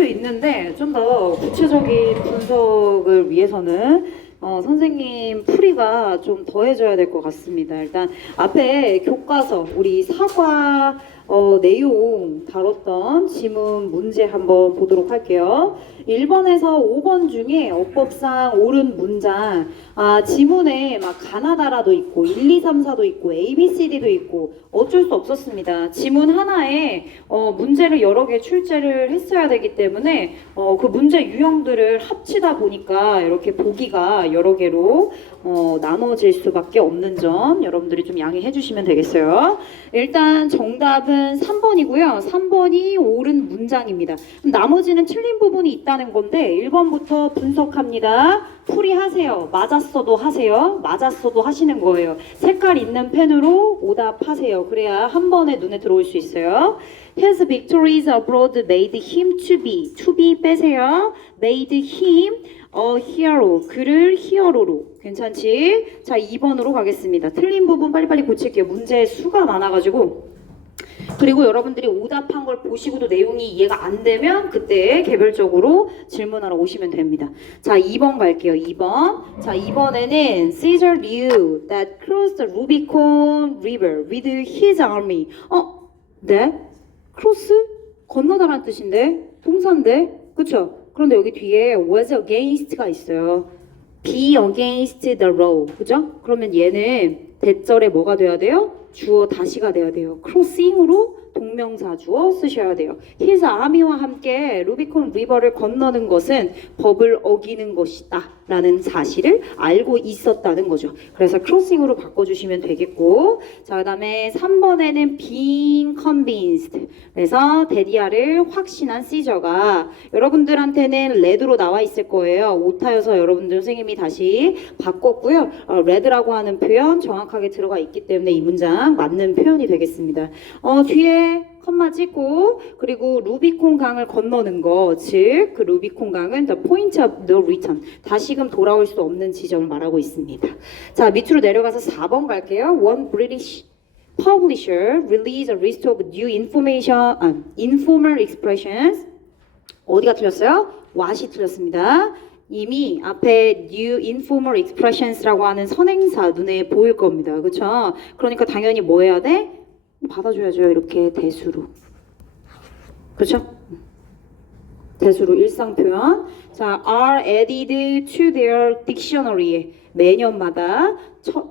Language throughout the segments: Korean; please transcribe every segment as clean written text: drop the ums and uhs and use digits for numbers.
수 있는데 좀 더 구체적인 분석을 위해서는 선생님 풀이가 좀 더해져야 될 것 같습니다. 일단 앞에 교과서 우리 사과 내용 다뤘던 지문 문제 한번 보도록 할게요. 1번에서 5번 중에 어법상 옳은 문장, 지문에 막 가나다라도 있고 1, 2, 3, 4도 있고 A, B, C, D도 있고 어쩔 수 없었습니다. 지문 하나에 문제를 여러 개 출제를 했어야 되기 때문에 그 문제 유형들을 합치다 보니까 이렇게 보기가 여러 개로 나눠질 수밖에 없는 점 여러분들이 좀 양해해 주시면 되겠어요. 일단 정답은 3번이고요. 3번이 옳은 문장입니다. 나머지는 틀린 부분이 있다는 건데 1번부터 분석합니다. 풀이하세요. 맞았어도 하세요. 맞았어도 하시는 거예요. 색깔 있는 펜으로 오답하세요. 그래야 한 번에 눈에 들어올 수 있어요. His victories abroad made him to be 빼세요. made him a hero. 그를 히어로로. 괜찮지? 자, 2번으로 가겠습니다. 틀린 부분 빨리빨리 고칠게요. 문제 수가 많아가지고. 그리고 여러분들이 오답한 걸 보시고도 내용이 이해가 안 되면 그때 개별적으로 질문하러 오시면 됩니다. 자, 2번 갈게요. 2번. 자, 2번에는 Caesar knew that crossed the Rubicon River with his army. 네? 크로스? 건너다란 뜻인데? 동사인데? 그쵸? 그런데 여기 뒤에 was against가 있어요. be against the law. 그죠? 그러면 얘는 대절에 뭐가 돼야 돼요? 주어 다시가 돼야 돼요. crossing으로 동명사 주어 쓰셔야 돼요. his army와 함께 루비콘 리버를 건너는 것은 법을 어기는 것이다 라는 사실을 알고 있었다는 거죠. 그래서 crossing으로 바꿔주시면 되겠고, 자, 그 다음에 3번에는 being convinced. 그래서 데디아를 확신한 시저가 여러분들한테는 레드로 나와 있을 거예요. 오타여서 여러분들 선생님이 다시 바꿨고요. 레드라고 하는 표현 정확하게 들어가 있기 때문에 이 문장 맞는 표현이 되겠습니다. 뒤에 컴마 찍고, 그리고 루비콘 강을 건너는 거, 즉 그 루비콘 강은 the point of no return, 다시금 돌아올 수 없는 지점을 말하고 있습니다. 자, 밑으로 내려가서 4번 갈게요. One British publisher released a list of new informal expressions. 어디가 틀렸어요? what이 틀렸습니다. 이미 앞에 new informal expressions라고 하는 선행사 눈에 보일 겁니다. 그렇죠? 그러니까 당연히 뭐 해야 돼? 받아줘야죠. 이렇게 대수로. 그렇죠? 대수로 일상 표현. 자, are added to their dictionary. 매년마다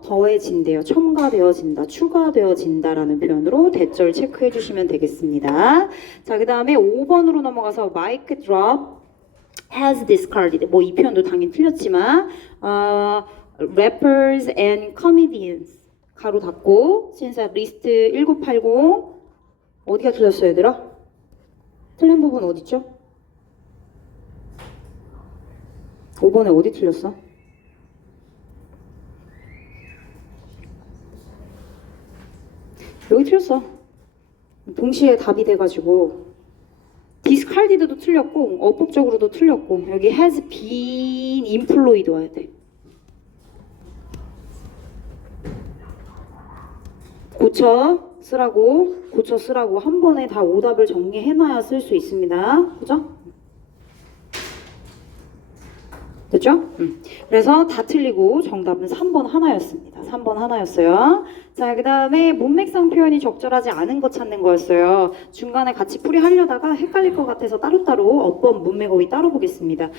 더해진대요. 첨가되어진다, 추가되어진다라는 표현으로 대절 체크해 주시면 되겠습니다. 자, 그 다음에 5번으로 넘어가서 mic drop has discarded. 뭐 이 표현도 당연히 틀렸지만 rappers and comedians. 가로 닫고 신사 리스트 1980. 어디가 틀렸어요, 얘들아? 틀린 부분 어디죠? 5번에 어디 틀렸어? 여기 틀렸어. 동시에 답이 돼가지고 discarded도 틀렸고 어법적으로도 틀렸고 여기 has been employed 와야 돼. 고쳐 쓰라고 한 번에 다 오답을 정리해놔야 쓸 수 있습니다. 그죠? 됐죠? 그래서 다 틀리고 정답은 3번 하나였습니다. 3번 하나였어요. 자, 그 다음에 문맥상 표현이 적절하지 않은 거 찾는 거였어요. 중간에 같이 풀이하려다가 헷갈릴 것 같아서 따로따로 어법 문맥 어휘 따로 보겠습니다.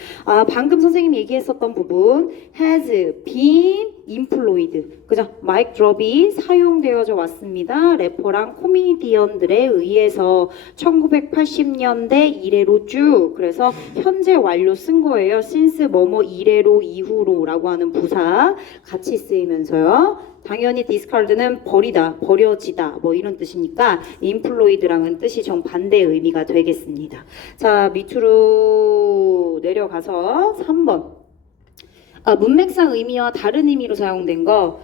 방금 선생님이 얘기했었던 부분 has been employed. 그죠? 마이크 드롭이 사용되어져 왔습니다. 래퍼랑 코미디언들에 의해서 1980년대 이래로 쭉. 그래서 현재 완료 쓴 거예요. since 뭐뭐 이래로 이후로 라고 하는 부사 같이 쓰이면서요. 당연히 discard는 버리다, 버려지다 뭐 이런 뜻이니까 employed랑은 뜻이 정반대의 의미가 되겠습니다. 자, 밑으로 내려가서 3번. 문맥상 의미와 다른 의미로 사용된 거.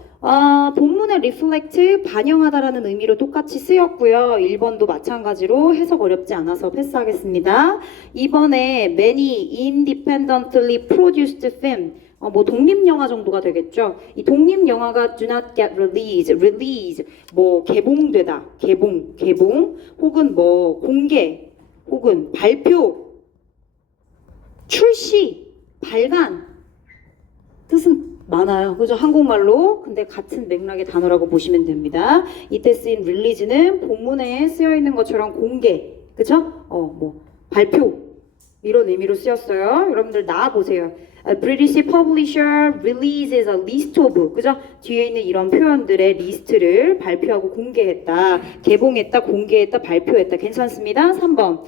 본문의 reflect, 반영하다라는 의미로 똑같이 쓰였고요. 1번도 마찬가지로 해석 어렵지 않아서 패스하겠습니다. 2번에 many independently produced film, 뭐 독립영화 정도가 되겠죠. 이 독립영화가 do not get release, 뭐 개봉되다, 개봉, 혹은 뭐 공개, 혹은 발표, 출시, 발간 뜻은 많아요. 그죠? 한국말로. 근데 같은 맥락의 단어라고 보시면 됩니다. 이때 쓰인 release는 본문에 쓰여 있는 것처럼 공개, 그죠? 뭐 발표 이런 의미로 쓰였어요. 여러분들 나와 보세요. A British publisher releases a list of, 그죠? 뒤에 있는 이런 표현들의 리스트를 발표하고 공개했다, 개봉했다, 공개했다, 발표했다. 괜찮습니다. 3번.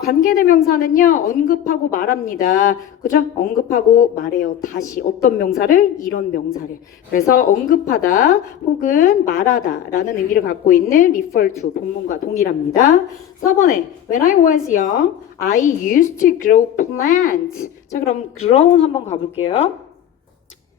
관계대명사는요, 언급하고 말합니다. 그죠? 언급하고 말해요. 다시 어떤 명사를? 이런 명사를. 그래서 언급하다 혹은 말하다 라는 의미를 갖고 있는 refer to, 본문과 동일합니다. 4번에 When I was young, I used to grow plants. 자, 그럼 grow 한번 가볼게요.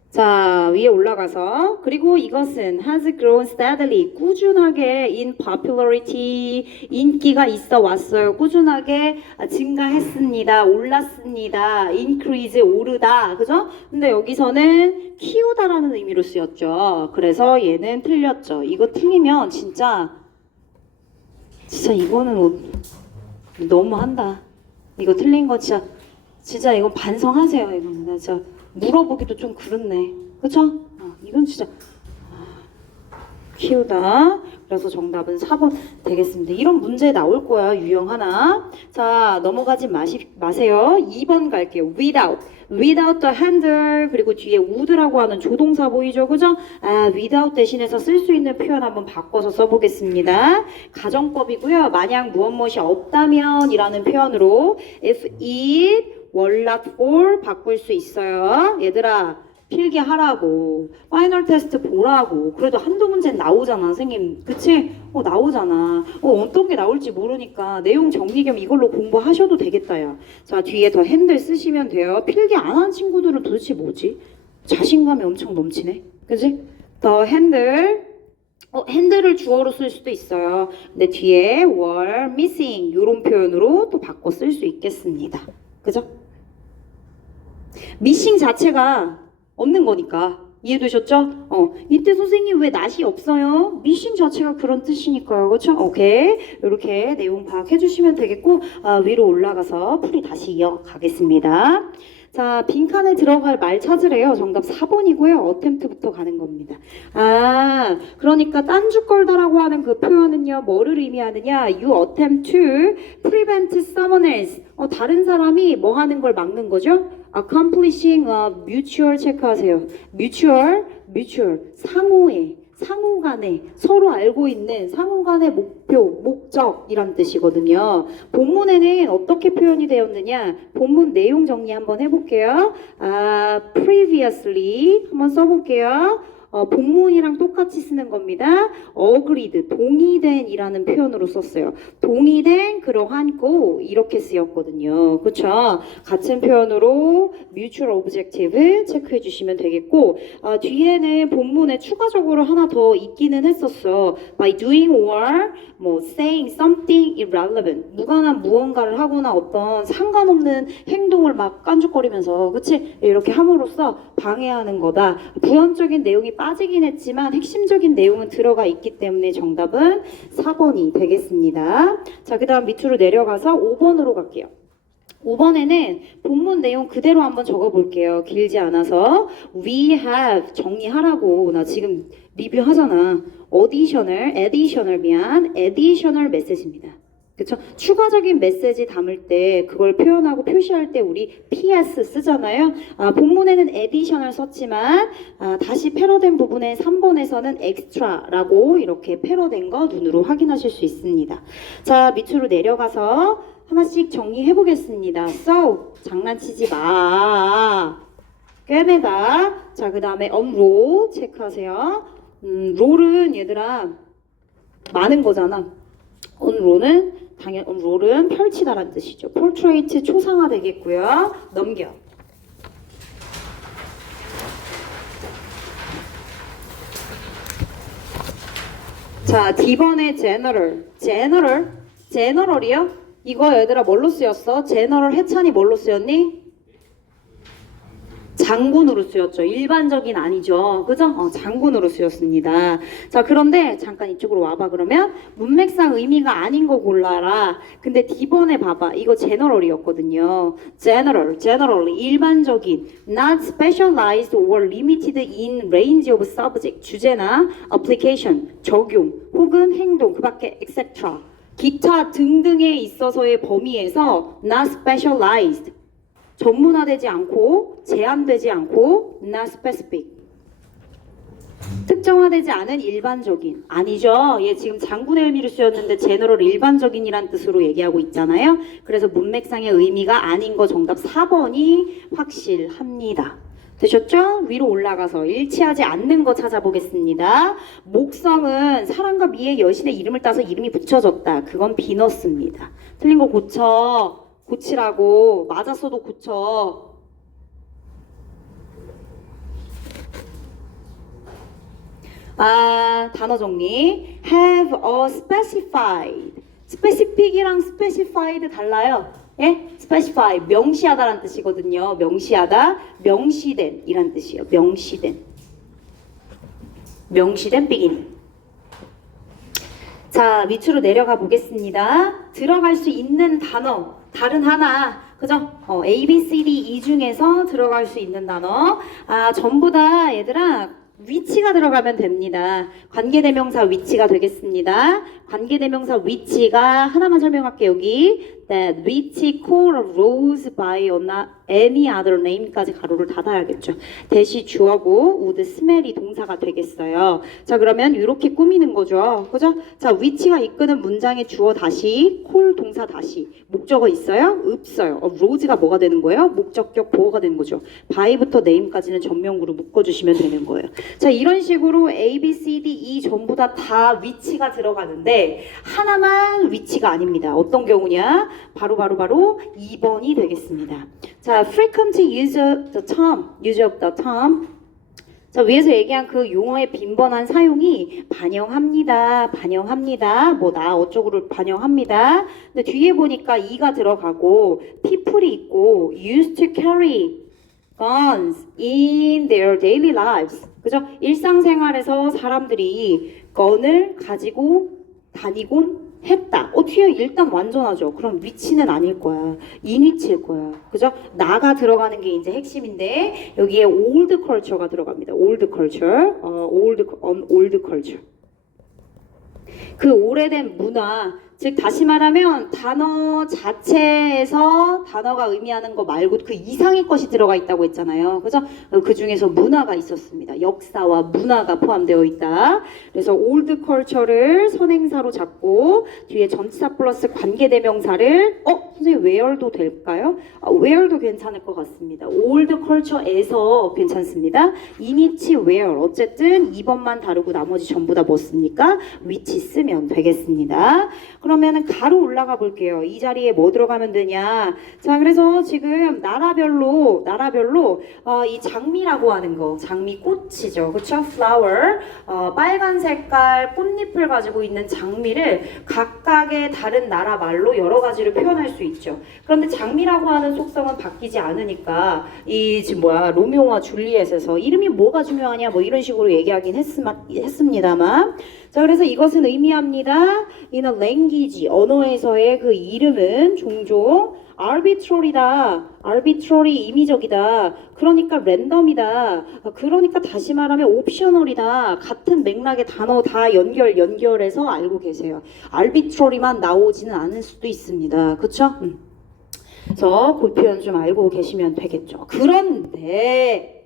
자, 위에 올라가서 그리고 이것은 has grown steadily, 꾸준하게 in popularity, 인기가 있어 왔어요. 꾸준하게 증가했습니다. 올랐습니다. increase, 오르다. 그죠? 근데 여기서는 키우다라는 의미로 쓰였죠. 그래서 얘는 틀렸죠. 이거 틀리면 진짜 이거는 너무한다. 이거 틀린 거 진짜 이거 반성하세요. 이거는 나 진짜 물어보기도 좀 그렇네. 그쵸? 이건 진짜 키우다. 그래서 정답은 4번 되겠습니다. 이런 문제 나올 거야. 유형 하나. 자, 넘어가지 마세요. 2번 갈게요. without the handle. 그리고 뒤에 would라고 하는 조동사 보이죠? 그죠? without 대신해서 쓸 수 있는 표현 한번 바꿔서 써보겠습니다. 가정법이고요. 만약 무엇이 없다면 이라는 표현으로 if it were not for 바꿀 수 있어요. 얘들아, 필기하라고, 파이널 테스트 보라고. 그래도 한두 문제는 나오잖아, 선생님. 그치? 나오잖아. 어떤 게 나올지 모르니까 내용 정리 겸 이걸로 공부하셔도 되겠다, 야. 자, 뒤에 더 핸들 쓰시면 돼요. 필기 안 한 친구들은 도대체 뭐지? 자신감이 엄청 넘치네. 그치? 더 핸들. 핸들을 주어로 쓸 수도 있어요. 근데 뒤에 were missing 이런 표현으로 또 바꿔 쓸 수 있겠습니다. 그죠? 미싱 자체가 없는 거니까 이해되셨죠? 이때 선생님 왜 낫이 없어요? 미싱 자체가 그런 뜻이니까요. 그렇죠? 오케이. 이렇게 내용 파악해 주시면 되겠고, 위로 올라가서 풀이 다시 이어가겠습니다. 자, 빈칸에 들어갈 말 찾으래요. 정답 4번이고요. 어템트부터 가는 겁니다. 그러니까 딴주 걸다라고 하는 그 표현은요, 뭐를 의미하느냐? You attempt to prevent someone else. 다른 사람이 뭐 하는 걸 막는 거죠? accomplishing a mutual 체크하세요. mutual, 상호 간에 서로 알고 있는 상호 간의 목표, 목적이란 뜻이거든요. 본문에는 어떻게 표현이 되었느냐? 본문 내용 정리 한번 해볼게요. previously 한번 써볼게요. 본문이랑 똑같이 쓰는 겁니다. agreed, 동의된 이라는 표현으로 썼어요. 동의된 그러한 고 이렇게 쓰였거든요. 그쵸? 같은 표현으로 mutual objective 체크해 주시면 되겠고, 뒤에는 본문에 추가적으로 하나 더 있기는 했었어. by doing or saying something irrelevant, 무관한 무언가를 하거나 어떤 상관없는 행동을 막 깐죽거리면서, 그치? 이렇게 함으로써 방해하는 거다. 부연적인 내용이 빠지긴 했지만 핵심적인 내용은 들어가 있기 때문에 정답은 4번이 되겠습니다. 자, 그 다음 밑으로 내려가서 5번으로 갈게요. 5번에는 본문 내용 그대로 한번 적어볼게요. 길지 않아서. We have, 정리하라고. 나 지금 리뷰하잖아. additional 메시지입니다. 그쵸? 추가적인 메시지 담을 때 그걸 표현하고 표시할 때 우리 PS 쓰잖아요. 본문에는 additional 썼지만 다시 패러된 부분에 3번에서는 extra라고 이렇게 패러된 거 눈으로 확인하실 수 있습니다. 자, 밑으로 내려가서 하나씩 정리해 보겠습니다. So, 장난치지 마. 꿰매다. 자, 그 다음에 unroll 체크하세요. roll은 얘들아 많은 거잖아. unroll은 당연 unroll은 펼치다라는 뜻이죠. portrait 초상화 되겠고요. 넘겨. 자, D번의 general이요? 이거 얘들아 뭘로 쓰였어? general 해찬이 뭘로 쓰였니? 장군으로 쓰였죠. 일반적인 아니죠. 그죠? 장군으로 쓰였습니다. 자, 그런데 잠깐 이쪽으로 와봐. 그러면 문맥상 의미가 아닌 거 골라라. 근데 D번에 봐봐. 이거 general이었거든요. general, 일반적인, not specialized or limited in range of subject, 주제나 application, 적용, 혹은 행동, 그 밖에 etc. 기타 등등에 있어서의 범위에서 not specialized, 전문화되지 않고 제한되지 않고 not specific, 특정화되지 않은 일반적인, 아니죠. 얘 지금 장군의 의미로 쓰였는데 제너럴 일반적인이란 뜻으로 얘기하고 있잖아요. 그래서 문맥상의 의미가 아닌 거 정답 4번이 확실합니다. 되셨죠? 위로 올라가서 일치하지 않는 거 찾아보겠습니다. 목성은 사랑과 미의 여신의 이름을 따서 이름이 붙여졌다. 그건 비너스입니다. 틀린 거 고치라고. 맞았어도 고쳐. 단어 정리. have a specified. specific이랑 specified 달라요. 예? specify, 명시하다라는 뜻이거든요. 명시하다, 명시된 이란 뜻이에요. 명시된 beginning. 자, 밑으로 내려가 보겠습니다. 들어갈 수 있는 단어, 다른 하나, 그죠? A, B, C, D 이 중에서 들어갈 수 있는 단어. 전부 다 얘들아 위치가 들어가면 됩니다. 관계대명사 위치가 되겠습니다. 관계대명사 위치가 하나만 설명할게요. 여기 that which call rose by any other name까지 가로를 닫아야겠죠. 대시 주어고 would smell이 동사가 되겠어요. 자, 그러면 이렇게 꾸미는 거죠. 그죠? 자, 위치가 이끄는 문장의 주어 다시 call 동사 다시 목적어 있어요? 없어요. rose가 뭐가 되는 거예요? 목적격 보어가 되는 거죠. by부터 name까지는 전명구로 묶어주시면 되는 거예요. 자, 이런 식으로 A, B, C, D, E 전부 다 위치가 들어가는데 하나만 위치가 아닙니다. 어떤 경우냐? 바로 2번이 되겠습니다. 자, frequent use of the term. 자, 위에서 얘기한 그 용어의 빈번한 사용이 반영합니다. 뭐 나 어쩌고를 반영합니다. 근데 뒤에 보니까 e가 들어가고 people이 있고 used to carry guns in their daily lives. 그죠? 일상생활에서 사람들이 건을 가지고 다니곤 했다. 뒤에 일단 완전하죠. 그럼 위치는 아닐 거야. 인위치일 거야. 그죠? 나가 들어가는 게 이제 핵심인데 여기에 old culture가 들어갑니다. old culture. old culture. 그 오래된 문화, 즉 다시 말하면 단어 자체에서 단어가 의미하는 거 말고 그 이상의 것이 들어가 있다고 했잖아요. 그죠? 그 중에서 문화가 있었습니다. 역사와 문화가 포함되어 있다. 그래서 old culture를 선행사로 잡고 뒤에 전치사 플러스 관계대명사를 선생님 where도 될까요? where도 괜찮을 것 같습니다. old culture에서 괜찮습니다. 이니치 where 어쨌든 2번만 다르고 나머지 전부 다 뭐 씁니까? 위치 쓰면 되겠습니다. 그러면은 가로 올라가 볼게요. 이 자리에 뭐 들어가면 되냐? 자, 그래서 지금 나라별로 이 장미라고 하는 거, 장미 꽃이죠, 그렇죠? flower, 빨간 색깔 꽃잎을 가지고 있는 장미를 각각의 다른 나라 말로 여러 가지로 표현할 수 있죠. 그런데 장미라고 하는 속성은 바뀌지 않으니까 이 지금 로미오와 줄리엣에서 이름이 뭐가 중요하냐 뭐 이런 식으로 얘기하긴 했습니다만. 자, 그래서 이것은 의미합니다. in a language, 언어에서의 그 이름은 종종 arbitrary다. arbitrary 임의적이다. 그러니까 랜덤이다. 그러니까 다시 말하면 옵셔널이다. 같은 맥락의 단어 다 연결해서 알고 계세요. arbitrary만 나오지는 않을 수도 있습니다. 그쵸? 그래서 그 표현 좀 알고 계시면 되겠죠. 그런데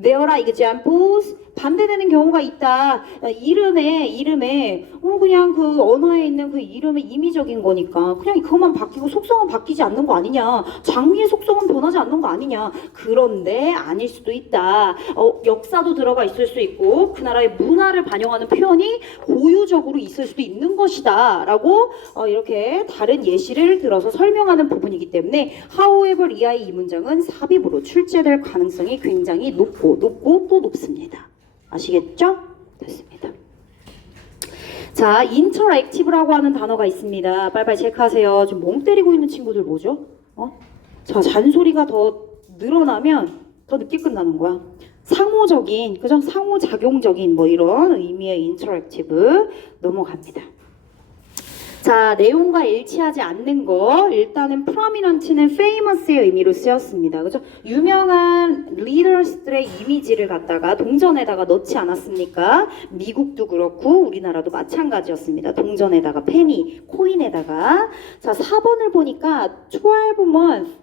there are examples, 반대되는 경우가 있다. 이름에 그냥 그 언어에 있는 그 이름의 임의적인 거니까 그냥 그것만 바뀌고 속성은 바뀌지 않는 거 아니냐. 장미의 속성은 변하지 않는 거 아니냐. 그런데 아닐 수도 있다. 역사도 들어가 있을 수 있고 그 나라의 문화를 반영하는 표현이 고유적으로 있을 수도 있는 것이다 라고 이렇게 다른 예시를 들어서 설명하는 부분이기 때문에 however 이하의 이 문장은 삽입으로 출제될 가능성이 굉장히 높고 또 높습니다. 아시겠죠? 됐습니다. 자, interactive라고 하는 단어가 있습니다. 빨리빨리 체크하세요. 지금 멍 때리고 있는 친구들 뭐죠? 자, 잔소리가 더 늘어나면 더 늦게 끝나는 거야. 상호적인, 그죠? 상호작용적인 뭐 이런 의미의 인터랙티브 넘어갑니다. 자, 내용과 일치하지 않는 거 일단은 prominent는 famous의 의미로 쓰였습니다. 그죠? 유명한 리더스들의 이미지를 갖다가 동전에다가 넣지 않았습니까? 미국도 그렇고 우리나라도 마찬가지였습니다. 동전에다가 페니, 코인에다가 자, 4번을 보니까 12month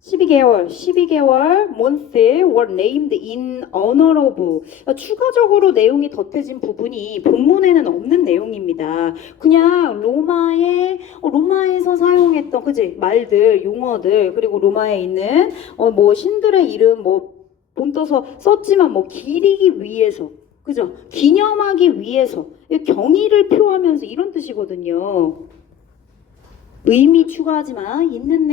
12개월 month were named in honor of 추가적으로 내용이 덧해진 부분이 본문에는 없는 내용입니다. 그냥 로마에서 사용했던 그지 말들 용어들 그리고 로마에 있는 뭐 신들의 이름 뭐 본떠서 썼지만 뭐 기리기 위해서 그죠 기념하기 위해서 경의를 표하면서 이런 뜻이거든요. 의미 추가하지만 있는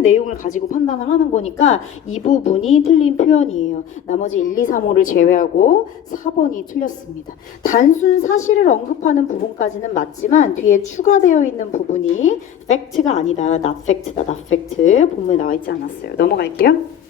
내용을 가지고 판단을 하는 거니까 이 부분이 틀린 표현이에요. 나머지 1, 2, 3, 5를 제외하고 4번이 틀렸습니다. 단순 사실을 언급하는 부분까지는 맞지만 뒤에 추가되어 있는 부분이 팩트가 아니다. not fact다. not fact. 본문에 나와 있지 않았어요. 넘어갈게요.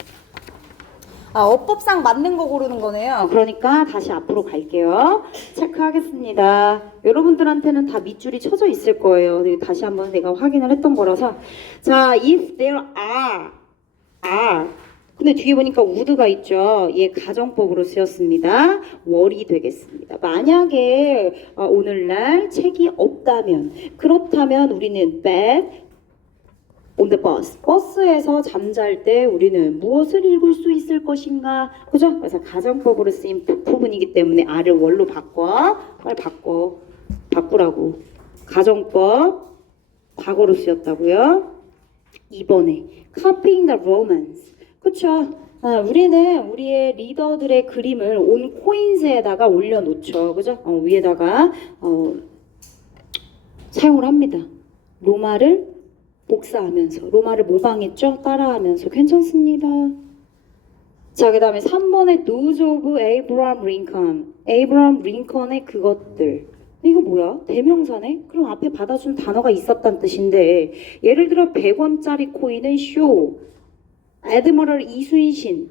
어법상 맞는 거 고르는 거네요. 그러니까 다시 앞으로 갈게요. 체크하겠습니다. 여러분들한테는 다 밑줄이 쳐져 있을 거예요. 다시 한번 내가 확인을 했던 거라서. 자, if there are. 근데 뒤에 보니까 would가 있죠. 얘 가정법으로 쓰였습니다. 월이 되겠습니다. 만약에 오늘날 책이 없다면, 그렇다면 우리는 bed on the bus. 버스에서 잠잘 때 우리는 무엇을 읽을 수 있을 것인가? 그죠? 그래서 가정법으로 쓰인 부분이기 때문에 R을 월로 바꿔. 빨리 바꾸라고. 가정법 과거로 쓰였다고요? 2번에 copying the Romans. 그쵸? 우리는 우리의 리더들의 그림을 온 코인스에다가 올려놓죠. 그죠? 위에다가 사용을 합니다. 로마를 복사하면서 로마를 모방했죠? 따라하면서 괜찮습니다. 자, 그 다음에 3번에 Those of Abraham Lincoln. 에이브라함 링컨의 그것들. 이거 뭐야? 대명사네? 그럼 앞에 받아준 단어가 있었단 뜻인데 예를 들어 100원짜리 코인은 쇼 애드머럴 이순신의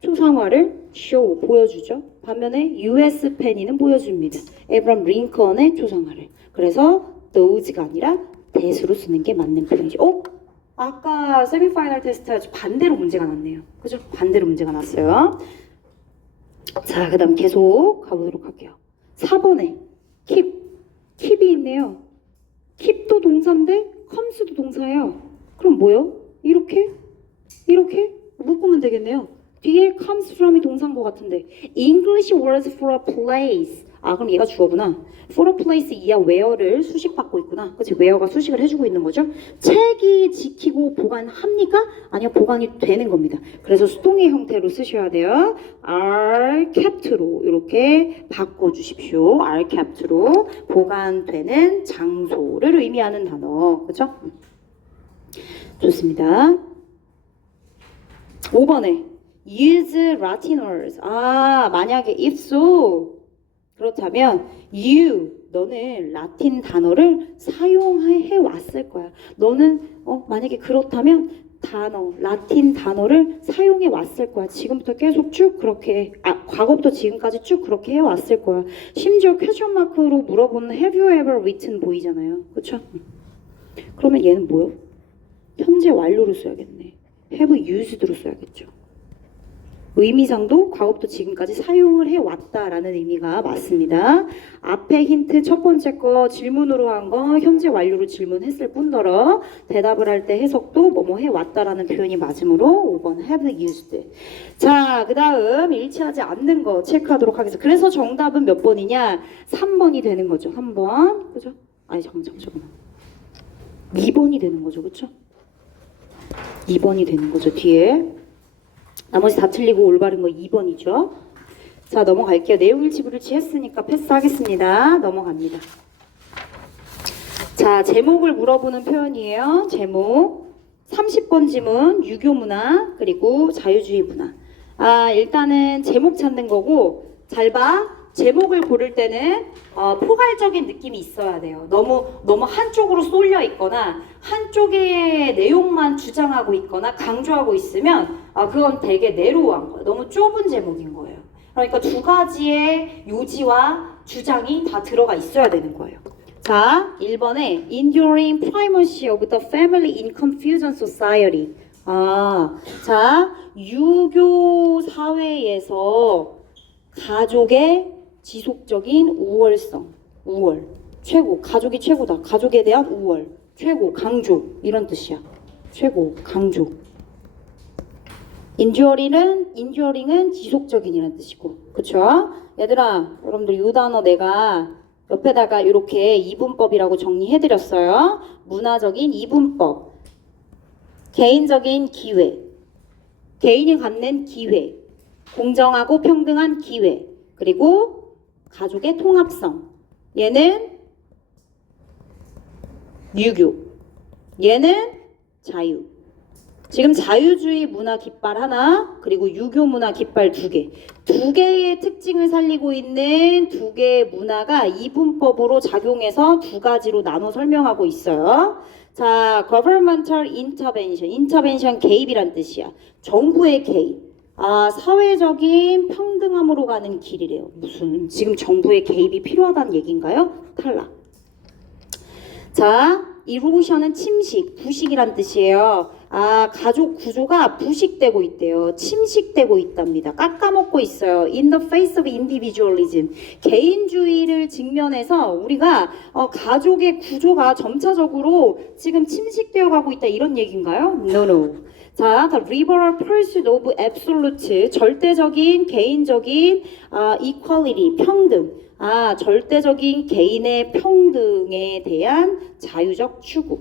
초상화를 쇼 보여주죠. 반면에 US 페니는 보여줍니다. 에이브라함 링컨의 초상화를. 그래서 those가 아니라 대수로 쓰는 게 맞는 표현이죠. 아까 세미파이널 테스트 아주 반대로 문제가 났네요. 그죠? 반대로 문제가 났어요. 자, 그 다음 계속 가보도록 할게요. 4번에 keep이 있네요. keep도 동사인데 comes도 동사예요. 그럼 뭐요? 이렇게 묶으면 되겠네요. 뒤에 comes from이 동사인 것 같은데 English words for a place. 그럼 얘가 주어구나. For a place 이하 where를 수식받고 있구나. 그치? where가 수식을 해주고 있는 거죠. 책이 지키고 보관합니까? 아니요, 보관이 되는 겁니다. 그래서 수동의 형태로 쓰셔야 돼요. are kept로 이렇게 바꿔주십시오. are kept로 보관되는 장소를 의미하는 단어. 그쵸? 좋습니다. 5번에 use Latin words. 만약에 if so 그렇다면 너는 라틴 단어를 사용해 왔을 거야. 너는 만약에 그렇다면 라틴 단어를 사용해 왔을 거야. 지금부터 계속 쭉 그렇게 과거부터 지금까지 쭉 그렇게 해왔을 거야. 심지어 퀘스천 마크로 물어보는 have you ever written 보이잖아요. 그렇죠? 그러면 얘는 뭐요? 현재 완료로 써야겠네. have used로 써야겠죠. 의미상도 과거부터 지금까지 사용을 해왔다라는 의미가 맞습니다. 앞에 힌트 첫 번째 거 질문으로 한 거 현재 완료로 질문했을 뿐더러 대답을 할 때 해석도 뭐뭐 해왔다라는 표현이 맞으므로 5번 have used. 자, 그 다음 일치하지 않는 거 체크하도록 하겠습니다. 그래서 정답은 몇 번이냐? 3번이 되는 거죠. 3번. 그죠? 잠깐만. 2번이 되는 거죠. 그쵸? 2번이 되는 거죠. 뒤에. 나머지 다 틀리고 올바른 거 2번이죠. 자, 넘어갈게요. 내용 일치 불일치 했으니까 패스하겠습니다. 넘어갑니다. 자, 제목을 물어보는 표현이에요. 제목. 30번 지문, 유교 문화, 그리고 자유주의 문화. 일단은 제목 찾는 거고, 잘 봐. 제목을 고를 때는 포괄적인 느낌이 있어야 돼요. 너무 한쪽으로 쏠려 있거나 한쪽의 내용만 주장하고 있거나 강조하고 있으면 그건 되게 내로우한 거예요. 너무 좁은 제목인 거예요. 그러니까 두 가지의 요지와 주장이 다 들어가 있어야 되는 거예요. 자, 1번에 Enduring Primacy of the Family in Confucian Society. 자, 유교 사회에서 가족의 지속적인 우월성, 우월, 최고, 가족이 최고다. 가족에 대한 우월, 최고, 강조, 이런 뜻이야. 최고, 강조. enduring은 지속적인이라는 뜻이고, 그쵸? 얘들아, 여러분들 이 단어 내가 옆에다가 이렇게 이분법이라고 정리해드렸어요. 문화적인 이분법, 개인적인 기회, 개인이 갖는 기회, 공정하고 평등한 기회, 그리고 가족의 통합성. 얘는 유교, 얘는 자유. 지금 자유주의 문화 깃발 하나, 그리고 유교 문화 깃발 두 개. 두 개의 특징을 살리고 있는 두 개의 문화가 이분법으로 작용해서 두 가지로 나눠 설명하고 있어요. 자, governmental intervention, 개입이란 뜻이야. 정부의 개입. 사회적인 평등함으로 가는 길이래요. 무슨 지금 정부의 개입이 필요하다는 얘기인가요? 탈락. 자, erosion은 침식, 부식이란 뜻이에요. 가족 구조가 부식되고 있대요. 침식되고 있답니다. 깎아먹고 있어요. In the face of individualism. 개인주의를 직면해서 우리가 가족의 구조가 점차적으로 지금 침식되어 가고 있다. 이런 얘기인가요? No. 자, the liberal pursuit of absolute, 절대적인 개인적인 equality, 평등. 절대적인 개인의 평등에 대한 자유적 추구.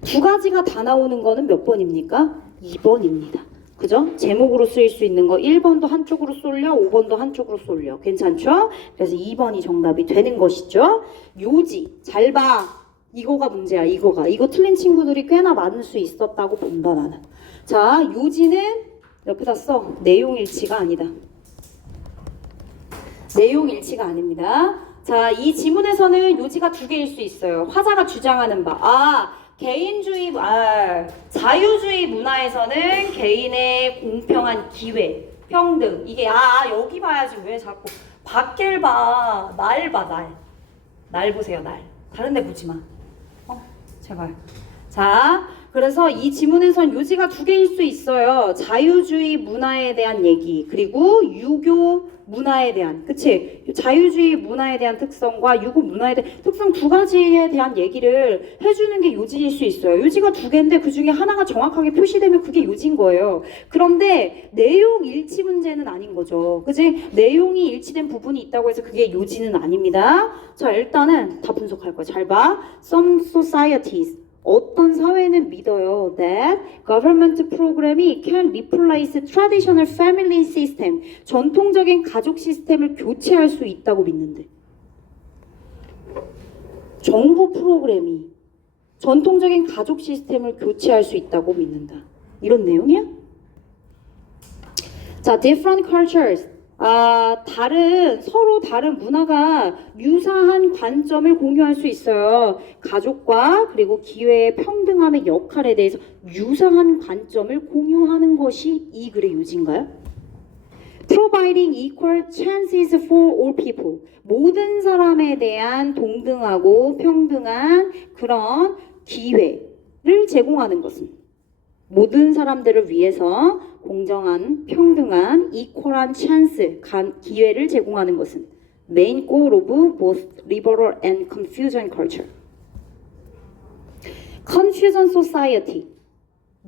두 가지가 다 나오는 거는 몇 번입니까? 2번입니다. 그죠? 제목으로 쓰일 수 있는 거 1번도 한쪽으로 쏠려, 5번도 한쪽으로 쏠려. 괜찮죠? 그래서 2번이 정답이 되는 것이죠. 요지, 잘 봐. 이거가 문제야, 이거 틀린 친구들이 꽤나 많을 수 있었다고 본다, 나는. 자, 요지는 옆에다 써. 내용 일치가 아니다. 내용 일치가 아닙니다. 자, 이 지문에서는 요지가 두 개일 수 있어요. 화자가 주장하는 바. 개인주의, 자유주의 문화에서는 개인의 공평한 기회, 평등. 이게, 여기 봐야지. 왜 자꾸 밖을 봐. 날 봐, 날. 날 보세요, 날. 다른 데 보지 마. 제발. 자, 그래서 이 지문에선 요지가 두 개일 수 있어요. 자유주의 문화에 대한 얘기, 그리고 유교 문화에 대한, 그치? 자유주의 문화에 대한 특성과 유교 문화에 대한 특성 두 가지에 대한 얘기를 해주는 게 요지일 수 있어요. 요지가 두 개인데 그 중에 하나가 정확하게 표시되면 그게 요지인 거예요. 그런데 내용 일치 문제는 아닌 거죠. 그치? 내용이 일치된 부분이 있다고 해서 그게 요지는 아닙니다. 자, 일단은 다 분석할 거야. 잘 봐. Some societies, 어떤 사회는 믿어요 that government program이 can replace traditional family system, 전통적인 가족 시스템을 교체할 수 있다고 믿는데, 정부 프로그램이 전통적인 가족 시스템을 교체할 수 있다고 믿는다. 이런 내용이야? 자, different cultures, 서로 다른 문화가 유사한 관점을 공유할 수 있어요. 가족과 그리고 기회의 평등함의 역할에 대해서 유사한 관점을 공유하는 것이 이 글의 요지인가요? Providing equal chances for all people. 모든 사람에 대한 동등하고 평등한 그런 기회를 제공하는 것은, 모든 사람들을 위해서 공정한, 평등한, equal한 chance, 기회를 제공하는 것은 main goal of both liberal and Confucian culture. Confucian society,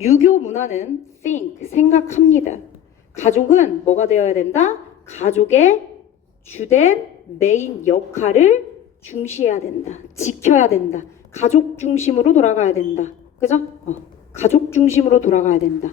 유교 문화는 think, 생각합니다. 가족은 뭐가 되어야 된다? 가족의 주된 메인 역할을 중시해야 된다. 지켜야 된다. 가족 중심으로 돌아가야 된다. 그죠? 가족 중심으로 돌아가야 된다.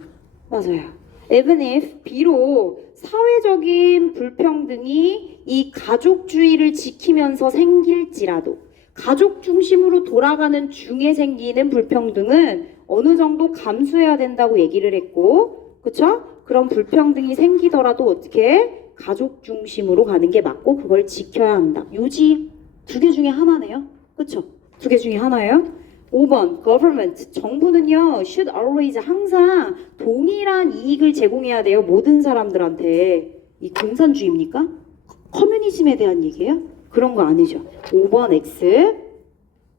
맞아요. Even if, 비록 사회적인 불평등이 이 가족주의를 지키면서 생길지라도, 가족 중심으로 돌아가는 중에 생기는 불평등은 어느 정도 감수해야 된다고 얘기를 했고, 그쵸? 그런 불평등이 생기더라도 어떻게? 가족 중심으로 가는 게 맞고 그걸 지켜야 한다. 요지 두 개 중에 하나네요. 그쵸? 두 개 중에 하나예요. 5번 government 정부는요 should always 항상 동일한 이익을 제공해야 돼요. 모든 사람들한테. 이 공산주의입니까? 커뮤니즘에 대한 얘기예요? 그런 거 아니죠. 5번 X.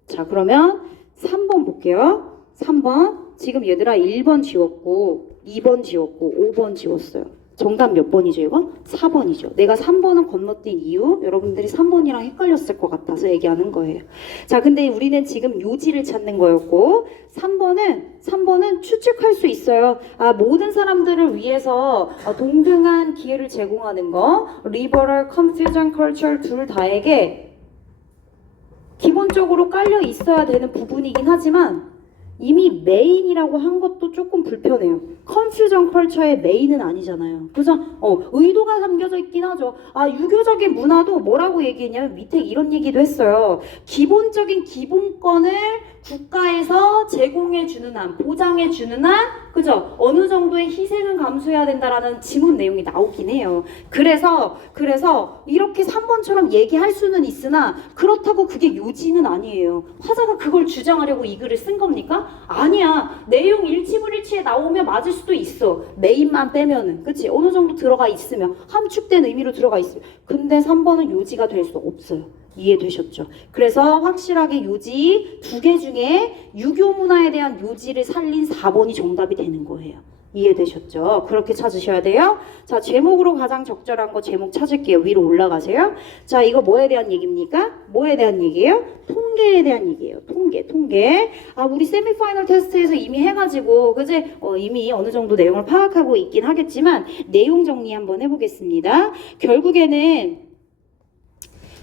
자 그러면 3번 볼게요. 3번 지금 얘들아 1번 지웠고 2번 지웠고 5번 지웠어요. 정답 몇 번이죠 이거? 4번이죠. 내가 3번은 건너뛴 이유 여러분들이 3번이랑 헷갈렸을 것 같아서 얘기하는 거예요. 자 근데 우리는 지금 요지를 찾는 거였고 3번은 추측할 수 있어요. 아 모든 사람들을 위해서 동등한 기회를 제공하는 거 liberal, confucian culture 둘 다에게 기본적으로 깔려 있어야 되는 부분이긴 하지만 이미 메인이라고 한 것도 조금 불편해요. 컨퓨전 컬처의 메인은 아니잖아요. 그래서 의도가 담겨져 있긴 하죠. 아 유교적인 문화도 뭐라고 얘기했냐면 밑에 이런 얘기도 했어요. 기본적인 기본권을 국가에서 제공해 주는 한, 보장해 주는 한, 그죠? 어느 정도의 희생은 감수해야 된다라는 지문 내용이 나오긴 해요. 그래서 이렇게 3번처럼 얘기할 수는 있으나 그렇다고 그게 요지는 아니에요. 화자가 그걸 주장하려고 이 글을 쓴 겁니까? 아니야. 내용 일치불일치에 나오면 맞을 수도 있어. 메인만 빼면은, 그치? 어느 정도 들어가 있으면, 함축된 의미로 들어가 있으면. 근데 3번은 요지가 될 수 없어요. 이해되셨죠? 그래서 확실하게 요지 두 개 중에 유교 문화에 대한 요지를 살린 4번이 정답이 되는 거예요. 이해되셨죠? 그렇게 찾으셔야 돼요. 자, 제목으로 가장 적절한 거 제목 찾을게요. 위로 올라가세요. 자, 이거 뭐에 대한 얘기입니까? 뭐에 대한 얘기예요? 통계에 대한 얘기예요. 통계. 아, 우리 세미파이널 테스트에서 이미 해가지고, 그제? 이미 어느 정도 내용을 파악하고 있긴 하겠지만, 내용 정리 한번 해보겠습니다. 결국에는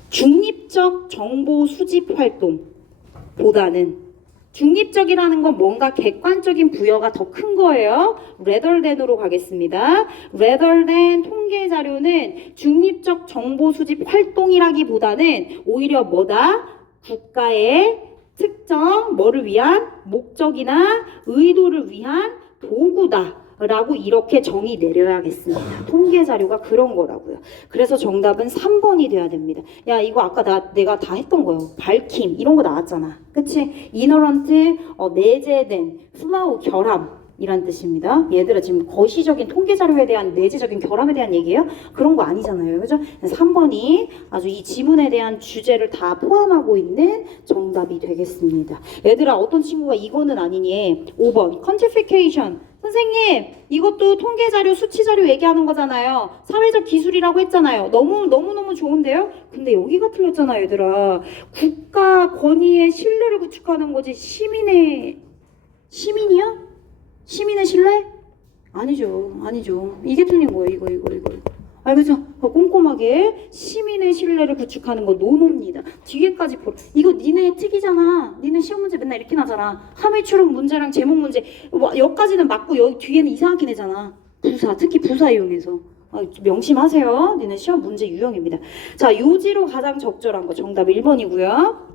중립적 정보 수집 활동보다는 중립적이라는 건 뭔가 객관적인 부여가 더 큰 거예요. rather than으로 가겠습니다. rather than 통계 자료는 중립적 정보 수집 활동이라기보다는 오히려 뭐다? 국가의 특정 뭐를 위한 목적이나 의도를 위한 도구다. 라고 이렇게 정의 내려야겠습니다. 통계 자료가 그런 거라고요. 그래서 정답은 3번이 돼야 됩니다. 야 이거 아까 내가 다 했던 거예요. 밝힘 이런 거 나왔잖아. 그치? 이너런트 내재된 플로우 결함 이란 뜻입니다. 얘들아 지금 거시적인 통계 자료에 대한 내재적인 결함에 대한 얘기예요? 그런 거 아니잖아요. 그죠? 3번이 아주 이 지문에 대한 주제를 다 포함하고 있는 정답이 되겠습니다. 얘들아 어떤 친구가 이거는 아니니? 5번 quantification. 선생님 이것도 통계자료 수치자료 얘기하는 거잖아요. 사회적 기술이라고 했잖아요. 너무 좋은데요? 근데 여기가 틀렸잖아 얘들아. 국가 권위의 신뢰를 구축하는 거지 시민이야? 시민의 신뢰? 아니죠. 이게 틀린 거예요. 이거. 알겠죠? 꼼꼼하게 시민의 신뢰를 구축하는 거 노노입니다. 뒤에까지 이거 니네 특이잖아. 니네 시험 문제 맨날 이렇게 나잖아. 함의 추론 문제랑 제목 문제 여기까지는 맞고 여기 뒤에는 이상하게 내잖아. 특히 부사 이용해서. 명심하세요. 니네 시험 문제 유형입니다. 자, 요지로 가장 적절한 거 정답 1번이고요.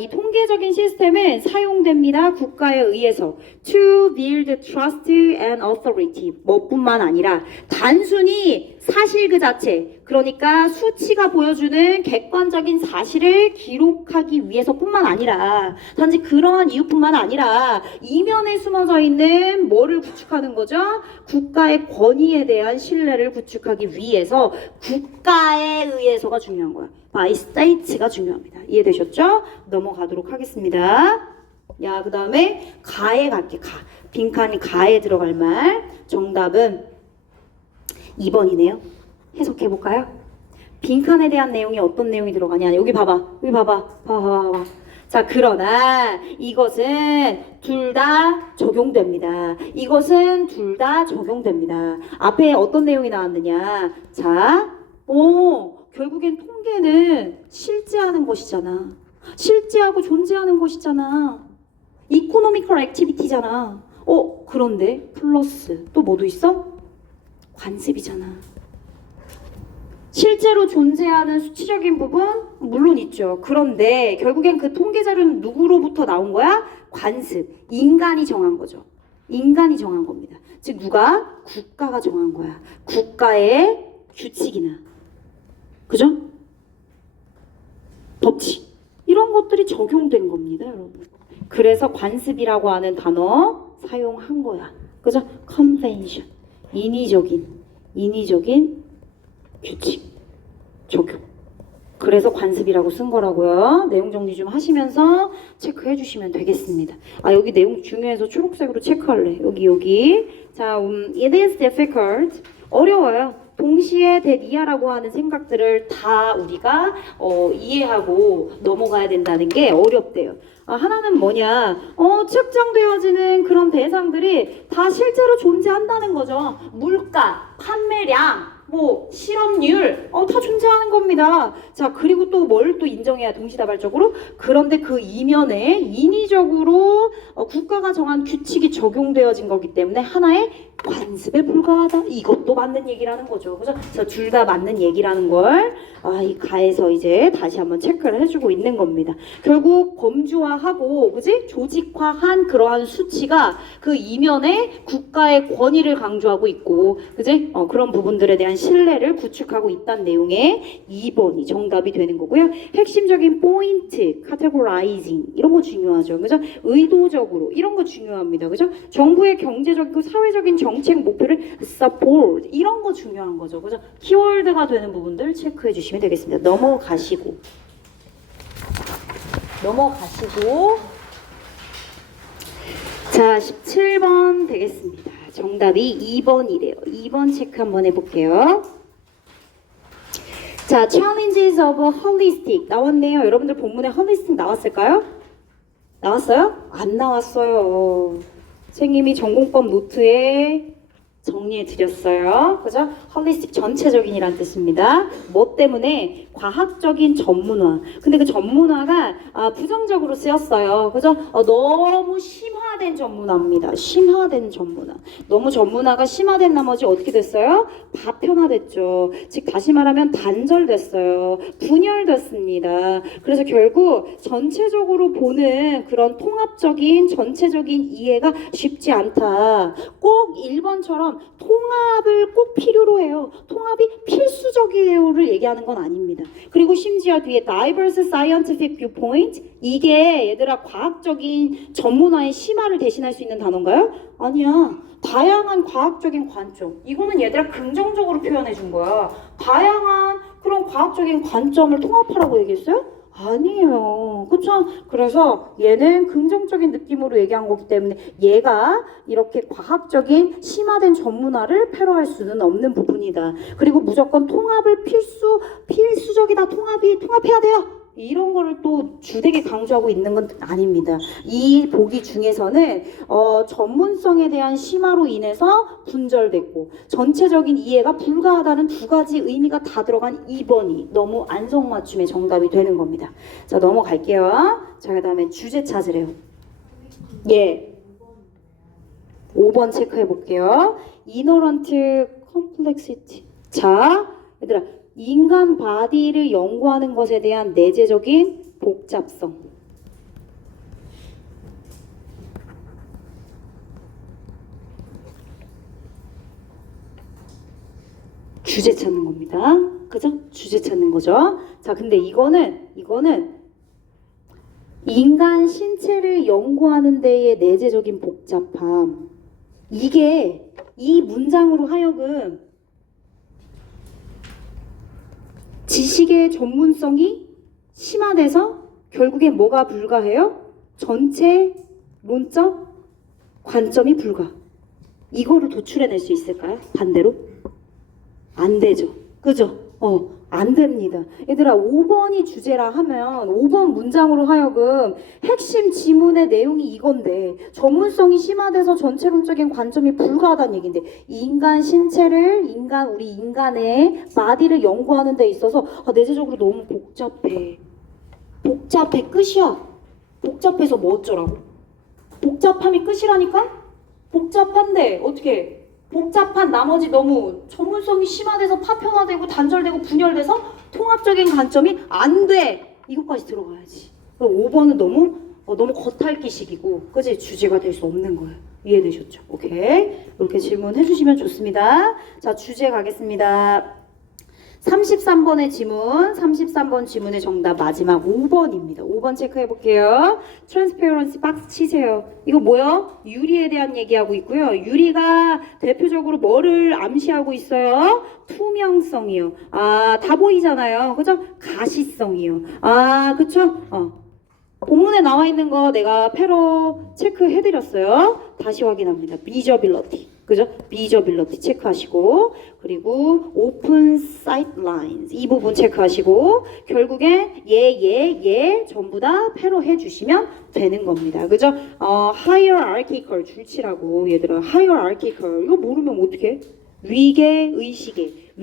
이 통계적인 시스템은 사용됩니다. 국가에 의해서 to build trust and authority 뭐뿐만 아니라 단순히 사실 그 자체 그러니까 수치가 보여주는 객관적인 사실을 기록하기 위해서뿐만 아니라 단지 그러한 이유뿐만 아니라 이면에 숨어져 있는 뭐를 구축하는 거죠? 국가의 권위에 대한 신뢰를 구축하기 위해서 국가에 의해서가 중요한 거야. by state가 중요합니다. 이해되셨죠? 넘어가도록 하겠습니다. 야, 그 다음에 가에 갈게. 빈칸이 가에 들어갈 말. 정답은 2번이네요. 해석해볼까요? 빈칸에 대한 내용이 어떤 내용이 들어가냐. 여기 봐봐. 자, 그러나 이것은 둘 다 적용됩니다. 앞에 어떤 내용이 나왔느냐. 자, 결국엔 통계는 실제하는 것이잖아. 실제하고 존재하는 것이잖아. 이코노미컬 액티비티잖아. 그런데 플러스 또 뭐도 있어? 관습이잖아. 실제로 존재하는 수치적인 부분 물론 있죠. 그런데 결국엔 그 통계 자료는 누구로부터 나온 거야? 관습. 인간이 정한 거죠. 인간이 정한 겁니다. 즉 누가? 국가가 정한 거야. 국가의 규칙이나 그죠? 법칙 이런 것들이 적용된 겁니다, 여러분. 그래서 관습이라고 하는 단어 사용한 거야. 그죠? convention 인위적인 규칙 적용. 그래서 관습이라고 쓴 거라고요. 내용 정리 좀 하시면서 체크해 주시면 되겠습니다. 아, 여기 내용 중요해서 초록색으로 체크할래. 여기. 자, it is difficult. 어려워요. 동시에 대니아라고 하는 생각들을 다 우리가 이해하고 넘어가야 된다는 게 어렵대요. 아, 하나는 뭐냐? 측정되어지는 그런 대상들이 다 실제로 존재한다는 거죠. 물가, 판매량, 뭐 실업률 다 존재하는 겁니다. 자, 그리고 또 뭘 또 인정해야 동시다발적으로? 그런데 그 이면에 인위적으로 국가가 정한 규칙이 적용되어진 거기 때문에 하나의 관습에 불과하다. 이것도 맞는 얘기라는 거죠. 그죠? 둘 다 맞는 얘기라는 걸 이 가에서 이제 다시 한번 체크를 해주고 있는 겁니다. 결국 범주화하고 그지? 조직화한 그러한 수치가 그 이면에 국가의 권위를 강조하고 있고 그지? 그런 부분들에 대한 신뢰를 구축하고 있다는 내용의 2번이 정답이 되는 거고요. 핵심적인 포인트, categorizing 이런 거 중요하죠. 그죠? 의도적으로 이런 거 중요합니다. 그죠? 정부의 경제적이고 사회적인 정책 목표를 support 이런 거 중요한 거죠. 그죠? 키워드가 되는 부분들 체크해 주시면 되겠습니다. 넘어가시고 자, 17번 되겠습니다. 정답이 2번이래요. 2번 체크 한번 해볼게요. 자, challenges of holistic 나왔네요. 여러분들 본문에 holistic 나왔을까요? 나왔어요? 안 나왔어요. 선생님이 전공법 노트에 정리해 드렸어요. 그죠? 홀리스틱 전체적인이란 뜻입니다. 뭐 때문에? 과학적인 전문화. 근데 그 전문화가 부정적으로 쓰였어요. 그죠? 너무 심화된 전문화입니다. 심화된 전문화. 너무 전문화가 심화된 나머지 어떻게 됐어요? 다편화됐죠. 즉 다시 말하면 단절됐어요. 분열됐습니다. 그래서 결국 전체적으로 보는 그런 통합적인 전체적인 이해가 쉽지 않다. 꼭 1번처럼 통합을 꼭 필요로 해요. 통합이 필수적이에요를 얘기하는 건 아닙니다. 그리고 심지어 뒤에 diverse scientific viewpoint 이게 얘들아 과학적인 전문화의 심화를 대신할 수 있는 단어인가요? 아니야. 다양한 과학적인 관점. 이거는 얘들아 긍정적으로 표현해 준 거야. 다양한 그런 과학적인 관점을 통합하라고 얘기했어요? 아니에요. 그쵸? 그래서 얘는 긍정적인 느낌으로 얘기한 거기 때문에 얘가 이렇게 과학적인 심화된 전문화를 패러할 수는 없는 부분이다. 그리고 무조건 통합을 필수적이다. 통합해야 돼요. 이런 거를 또 주되게 강조하고 있는 건 아닙니다. 이 보기 중에서는 전문성에 대한 심화로 인해서 분절됐고 전체적인 이해가 불가하다는 두 가지 의미가 다 들어간 2번이 너무 안성맞춤의 정답이 되는 겁니다. 자, 넘어갈게요. 자, 그 다음에 주제 찾으래요. 예. 5번 체크해 볼게요. ignorant complexity. 자, 얘들아. 인간 바디를 연구하는 것에 대한 내재적인 복잡성. 주제 찾는 겁니다. 그죠? 주제 찾는 거죠. 자, 근데 이거는 인간 신체를 연구하는 데의 내재적인 복잡함. 이게 이 문장으로 하여금 지식의 전문성이 심화돼서 결국엔 뭐가 불가해요? 전체론적 관점이 불가. 이거를 도출해낼 수 있을까요? 반대로? 안 되죠. 그죠? 안 됩니다. 얘들아 5번이 주제라 하면 5번 문장으로 하여금 핵심 지문의 내용이 이건데 전문성이 심화돼서 전체론적인 관점이 불가하다는 얘기인데 인간 신체를 우리 인간의 바디를 연구하는 데 있어서 내재적으로 너무 복잡해. 복잡해 끝이야. 복잡해서 뭐 어쩌라고? 복잡함이 끝이라니까? 복잡한데 어떻게 복잡한 나머지 너무 전문성이 심화돼서 파편화되고 단절되고 분열돼서 통합적인 관점이 안 돼. 이것까지 들어가야지. 5번은 너무 너무 겉핥기식이고 그지 주제가 될 수 없는 거예요. 이해되셨죠? 오케이. 이렇게 질문해 주시면 좋습니다. 자, 주제 가겠습니다. 33번의 지문, 33번 지문의 정답 마지막 5번입니다. 5번 체크해 볼게요. 트랜스페어런시 박스 치세요. 이거 뭐요? 유리에 대한 얘기하고 있고요. 유리가 대표적으로 뭐를 암시하고 있어요? 투명성이요. 아, 다 보이잖아요. 그죠? 가시성이요. 아, 그쵸? 본문에 나와 있는 거 내가 패러 체크해 드렸어요. 다시 확인합니다. 비저빌러티. 그죠? 비저빌러티 체크하시고, 그리고 오픈 사이트 라인스 이 부분 체크하시고, 결국에 얘 전부 다 패러 해주시면 되는 겁니다. 그죠? hierarchical 줄치라고 얘들아. hierarchical 이거 모르면 어떡해? 위계의식에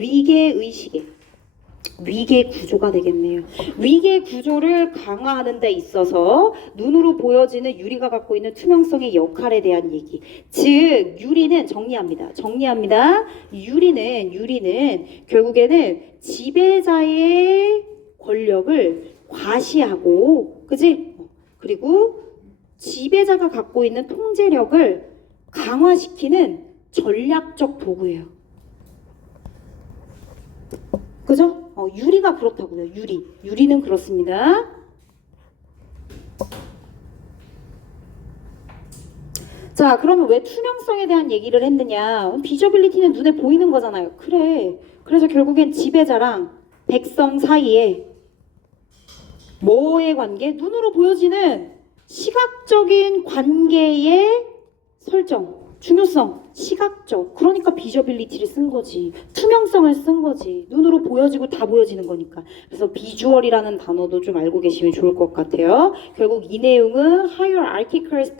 위계 구조가 되겠네요. 위계 구조를 강화하는 데 있어서 눈으로 보여지는 유리가 갖고 있는 투명성의 역할에 대한 얘기. 즉 유리는 정리합니다. 유리는 결국에는 지배자의 권력을 과시하고, 그지? 그리고 지배자가 갖고 있는 통제력을 강화시키는 전략적 도구예요. 그죠? 유리가 그렇다고요. 유리는 그렇습니다. 자, 그러면 왜 투명성에 대한 얘기를 했느냐? 비저빌리티는 눈에 보이는 거잖아요. 그래. 그래서 결국엔 지배자랑 백성 사이에 뭐의 관계? 눈으로 보여지는 시각적인 관계의 설정. 중요성, 시각적. 그러니까 비저빌리티를 쓴 거지. 투명성을 쓴 거지. 눈으로 보여지고 다 보여지는 거니까. 그래서 비주얼이라는 단어도 좀 알고 계시면 좋을 것 같아요. 결국 이 내용은 hierarchical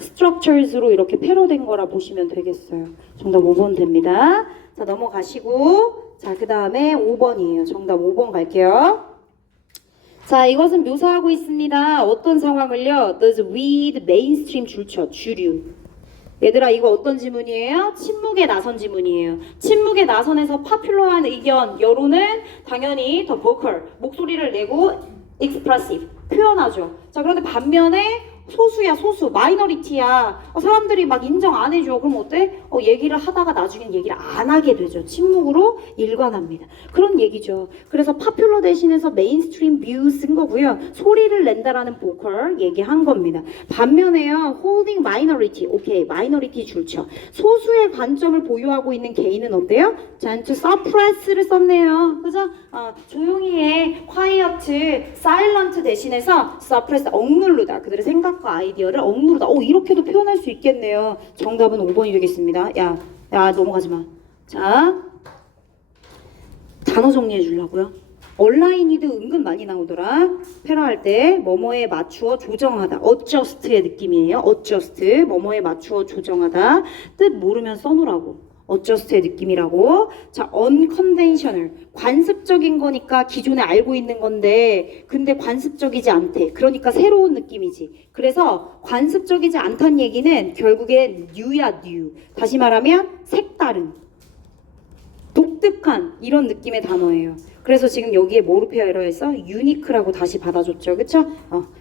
structures로 이렇게 패러된 거라 보시면 되겠어요. 정답 5번 됩니다. 자, 넘어가시고, 자, 그 다음에 5번이에요. 정답 5번 갈게요. 자, 이것은 묘사하고 있습니다. 어떤 상황을요? Does with mainstream 줄쳐, 주류. 얘들아, 이거 어떤 지문이에요? 침묵에 나선 지문이에요. 침묵에 나선에서 파퓰러한 의견, 여론은 당연히 더 보컬, 목소리를 내고 expressive, 표현하죠. 자, 그런데 반면에 소수야, 소수, 마이너리티야. 사람들이 막 인정 안 해줘. 그럼 어때? 얘기를 하다가 나중엔 얘기를 안 하게 되죠. 침묵으로 일관합니다. 그런 얘기죠. 그래서 파퓰러 대신해서 메인스트림 뷰 쓴 거고요. 소리를 낸다라는 보컬 얘기한 겁니다. 반면에요, holding minority. 오케이, 마이너리티 줄쳐. 소수의 관점을 보유하고 있는 개인은 어때요? 자, to suppress를 썼네요. 그죠? 조용히 해. quiet, silent 대신해서 suppress, 억누르다. 그들의 생각과 아이디어를 억누르다. 이렇게도 표현할 수 있겠네요. 정답은 5번이 되겠습니다. 야, 넘어가지 마. 자, 단어 정리해 주려고요. 온라인이도 은근 많이 나오더라. 패러할 때 뭐뭐에 맞추어 조정하다. adjust의 느낌이에요. adjust, 뭐뭐에 맞추어 조정하다. 뜻 모르면 써놓으라고. adjust의 느낌이라고. 자, unconventional, 관습적인 거니까 기존에 알고 있는 건데 근데 관습적이지 않대. 그러니까 새로운 느낌이지. 그래서 관습적이지 않다는 얘기는 결국에 new야, new. 다시 말하면 색다른, 독특한 이런 느낌의 단어예요. 그래서 지금 여기에 뭐로 표현해서 unique라고 다시 받아줬죠. 그쵸?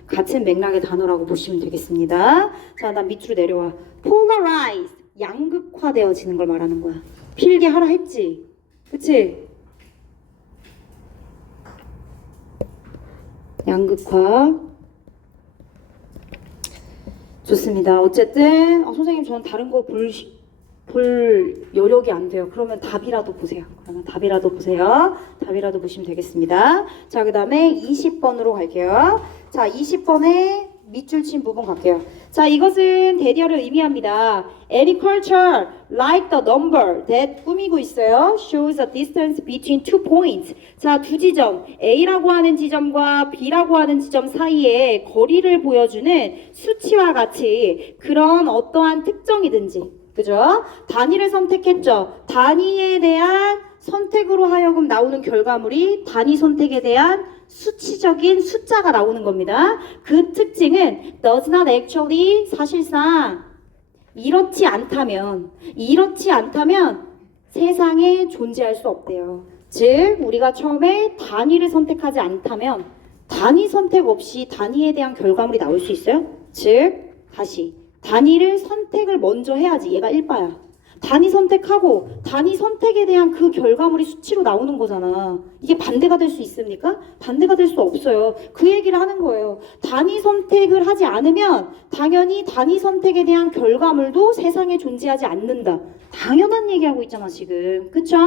같은 맥락의 단어라고 보시면 되겠습니다. 자, 난 밑으로 내려와. polarize, 양극화되어지는 걸 말하는 거야. 필기하라 했지? 그치? 양극화. 좋습니다. 어쨌든 선생님 저는 다른 거 볼 여력이 안 돼요. 그러면 답이라도 보세요. 답이라도 보시면 되겠습니다. 자, 그 다음에 20번으로 갈게요. 자, 20번에 밑줄 친 부분 갈게요. 자, 이것은 대디어를 의미합니다. Any culture, like the number that 꾸미고 있어요. Shows a distance between two points. 자, 두 지점, A라고 하는 지점과 B라고 하는 지점 사이에 거리를 보여주는 수치와 같이 그런 어떠한 특정이든지, 그죠? 단위를 선택했죠. 단위에 대한 선택으로 하여금 나오는 결과물이 단위 선택에 대한 수치적인 숫자가 나오는 겁니다. 그 특징은 does not actually, 사실상 이렇지 않다면 세상에 존재할 수 없대요. 즉 우리가 처음에 단위를 선택하지 않다면 단위 선택 없이 단위에 대한 결과물이 나올 수 있어요? 즉, 다시 단위를 선택을 먼저 해야지. 얘가 1바야. 단위 선택하고 단위 선택에 대한 그 결과물이 수치로 나오는 거잖아. 이게 반대가 될 수 있습니까? 반대가 될 수 없어요. 그 얘기를 하는 거예요. 단위 선택을 하지 않으면 당연히 단위 선택에 대한 결과물도 세상에 존재하지 않는다. 당연한 얘기하고 있잖아 지금. 그쵸?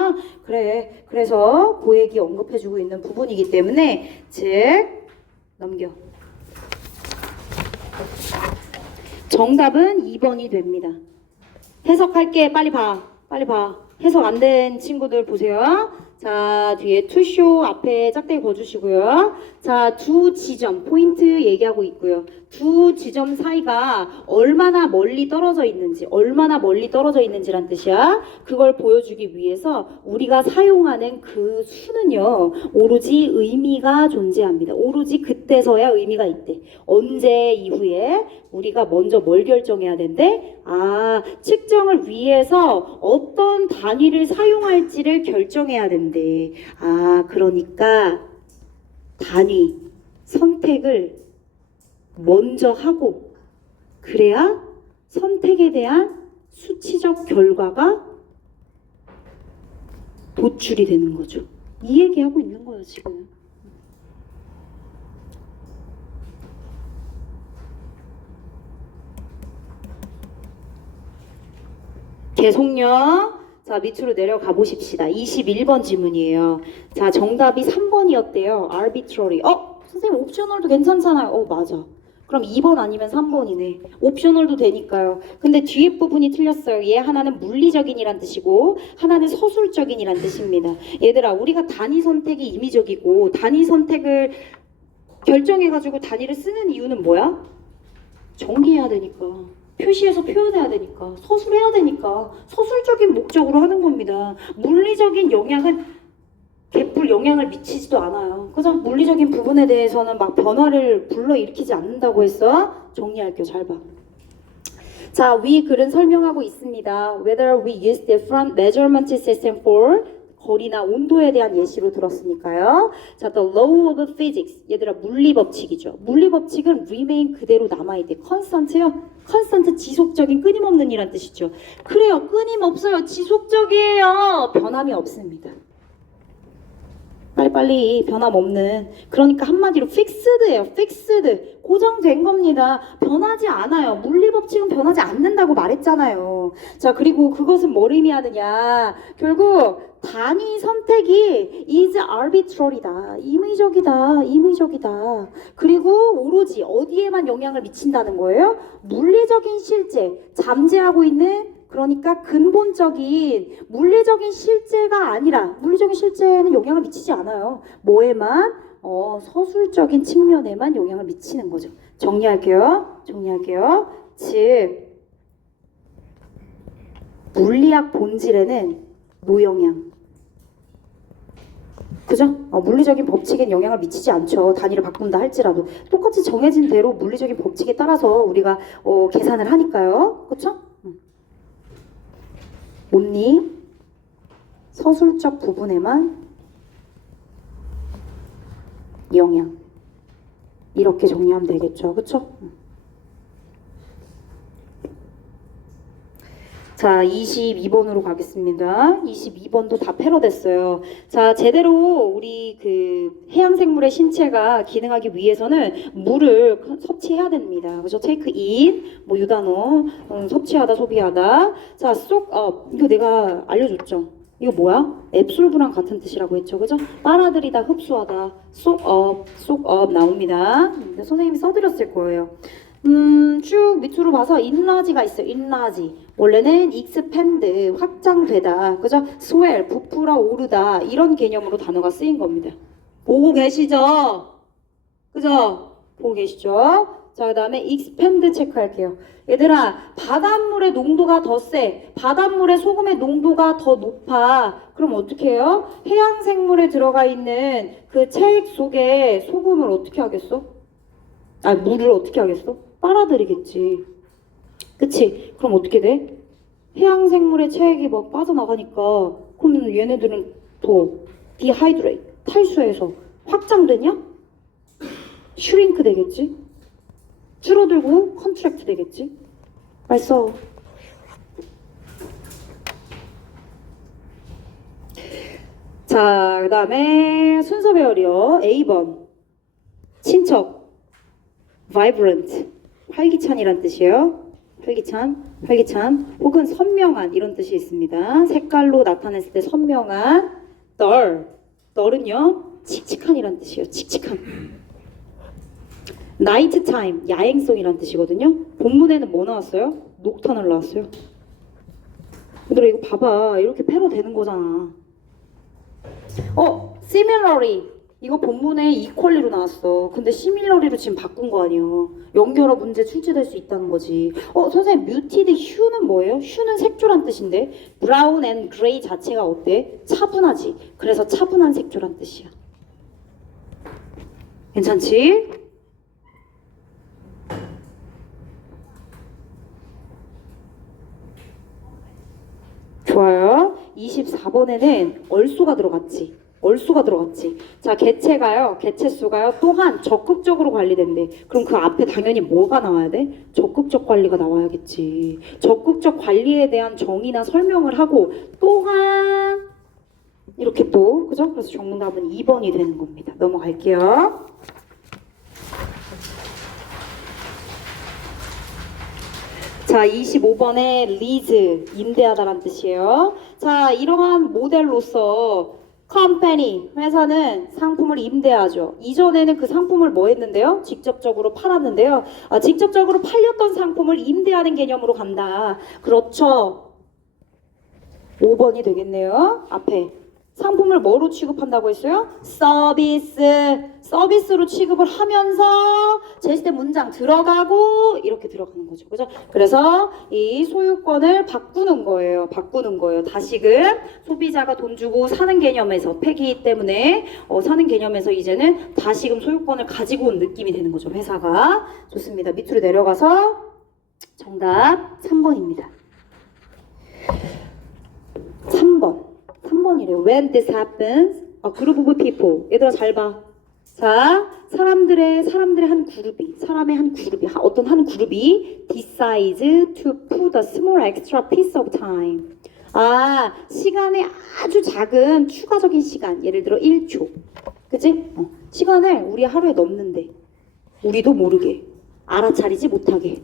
그래. 그래서 그 얘기 언급해주고 있는 부분이기 때문에 즉 넘겨. 정답은 2번이 됩니다. 해석할게. 빨리 봐. 빨리 봐. 해석 안 된 친구들 보세요. 자, 뒤에 투쇼 앞에 짝대기 거주시고요. 자, 두 지점, 포인트 얘기하고 있고요. 두 지점 사이가 얼마나 멀리 떨어져 있는지, 얼마나 멀리 떨어져 있는지란 뜻이야. 그걸 보여주기 위해서 우리가 사용하는 그 수는요, 오로지 의미가 존재합니다. 오로지 그때서야 의미가 있대. 언제 이후에 우리가 먼저 뭘 결정해야 된대? 아, 측정을 위해서 어떤 단위를 사용할지를 결정해야 된대. 아, 그러니까 단위 선택을 먼저 하고 그래야 선택에 대한 수치적 결과가 도출이 되는 거죠. 이 얘기하고 있는 거예요, 지금. 계속요. 자, 밑으로 내려가 보십시다. 21번 지문이에요. 자, 정답이 3번이었대요. arbitrary. 선생님 옵셔널도 괜찮잖아요. 맞아. 그럼 2번 아니면 3번이네. 옵셔널도 되니까요. 근데 뒤에 부분이 틀렸어요. 얘 하나는 물리적인이란 뜻이고 하나는 서술적인이란 뜻입니다. 얘들아, 우리가 단위 선택이 임의적이고 단위 선택을 결정해가지고 단위를 쓰는 이유는 뭐야? 정리해야 되니까. 표시해서 표현해야 되니까. 서술해야 되니까. 서술적인 목적으로 하는 겁니다. 물리적인 영향은 개뿔 영향을 미치지도 않아요. 그래서 물리적인 부분에 대해서는 막 변화를 불러일으키지 않는다고 했어. 정리할게요. 잘 봐. 자, 위 글은 설명하고 있습니다. Whether we use different measurement system for 거리나 온도에 대한 예시로 들었으니까요. 자, the law of physics. 얘들아, 물리 법칙이죠. 물리 법칙은 remain 그대로 남아있대. constant요? constant 지속적인 끊임없는 이란 뜻이죠. 그래요. 끊임없어요. 지속적이에요. 변함이 없습니다. 빨리빨리 변함없는. 그러니까 한마디로 fixed예요. fixed. 고정된 겁니다. 변하지 않아요. 물리 법칙은 변하지 않는다고 말했잖아요. 자, 그리고 그것은 뭘 의미하느냐. 결국 단위 선택이 is arbitrary다. 임의적이다. 임의적이다. 그리고 오로지 어디에만 영향을 미친다는 거예요? 물리적인 실제, 잠재하고 있는 그러니까 근본적인 물리적인 실제가 아니라 물리적인 실제에는 영향을 미치지 않아요. 뭐에만? 서술적인 측면에만 영향을 미치는 거죠. 정리할게요. 정리할게요. 즉 물리학 본질에는 무영향. 그죠? 물리적인 법칙엔 영향을 미치지 않죠. 단위를 바꾼다 할지라도 똑같이 정해진 대로 물리적인 법칙에 따라서 우리가 계산을 하니까요. 그렇죠? 온리 서술적 부분에만 영향. 이렇게 정리하면 되겠죠. 그쵸? 자, 22번으로 가겠습니다. 22번도 다 패러됐어요. 자, 제대로 우리 그 해양생물의 신체가 기능하기 위해서는 물을 섭취해야 됩니다. 그죠? take in, 뭐 유단어, 섭취하다, 소비하다. 자, soak up. 이거 내가 알려줬죠? 이거 뭐야? 앱솔브랑 같은 뜻이라고 했죠. 그죠? 빨아들이다, 흡수하다. soak up 나옵니다. 선생님이 써드렸을 거예요. 쭉 밑으로 봐서 enlarge가 있어요. enlarge. 원래는 expand, 확장되다. 그죠? swell, 부풀어 오르다. 이런 개념으로 단어가 쓰인 겁니다. 보고 계시죠? 그죠? 보고 계시죠? 자, 그 다음에 expand 체크할게요. 얘들아, 바닷물의 농도가 더 세. 바닷물의 소금의 농도가 더 높아. 그럼 어떻게 해요? 해양생물에 들어가 있는 그 체액 속에 소금을 어떻게 하겠어? 물을 어떻게 하겠어? 빨아들이겠지. 그치? 그럼 어떻게 돼? 해양생물의 체액이 막 빠져나가니까 그러면 얘네들은 더 디하이드레이트, 탈수해서 확장되냐? 슈링크 되겠지? 줄어들고 컨트랙트 되겠지? 빨리 써. 자, 그 다음에 순서 배열이요. A번 친척 vibrant 활기찬이란 뜻이에요. 활기찬 혹은 선명한 이런 뜻이 있습니다. 색깔로 나타냈을 때 선명한 널은요 칙칙한이란 뜻이에요. 칙칙한. 나이트 타임 야행성이란 뜻이거든요. 본문에는 뭐 나왔어요? 녹탄을 나왔어요. 얘들아 이거 봐봐. 이렇게 패러 되는 거잖아. similarly 이거 본문에 equally로 나왔어. 근데 similarly로 지금 바꾼 거 아니에요. 연결어 문제 출제될 수 있다는 거지. 선생님 muted hue는 뭐예요? hue는 색조란 뜻인데 brown and gray 자체가 어때? 차분하지. 그래서 차분한 색조란 뜻이야. 괜찮지? 좋아요. 24번에는 얼수가 들어갔지. 자, 개체수가요. 또한 적극적으로 관리된대. 그럼 그 앞에 당연히 뭐가 나와야 돼? 적극적 관리가 나와야겠지. 적극적 관리에 대한 정의나 설명을 하고 또한 이렇게 또 그죠? 그래서 정답은 2번이 되는 겁니다. 넘어갈게요. 자, 25번에 lease, 임대하다란 뜻이에요. 자, 이러한 모델로서 컴퍼니, 회사는 상품을 임대하죠. 이전에는 그 상품을 뭐 했는데요? 직접적으로 팔았는데요. 직접적으로 팔렸던 상품을 임대하는 개념으로 간다. 그렇죠. 5번이 되겠네요. 앞에. 상품을 뭐로 취급한다고 했어요? 서비스로 취급을 하면서 제시대 문장 들어가고 이렇게 들어가는 거죠. 그죠? 그래서 이 소유권을 바꾸는 거예요. 다시금 소비자가 돈 주고 사는 개념에서 폐기 때문에 사는 개념에서 이제는 다시금 소유권을 가지고 온 느낌이 되는 거죠. 회사가. 좋습니다. 밑으로 내려가서 정답 3번입니다. 3번이래요. When this happens, a group of people. 얘들아 잘 봐. 자, 사람의 한 그룹이, 어떤 한 그룹이 decides to put a small extra piece of time. 시간의 아주 작은 추가적인 시간, 예를 들어 1초. 그치? 시간을 우리 하루에 넣는데, 우리도 모르게, 알아차리지 못하게.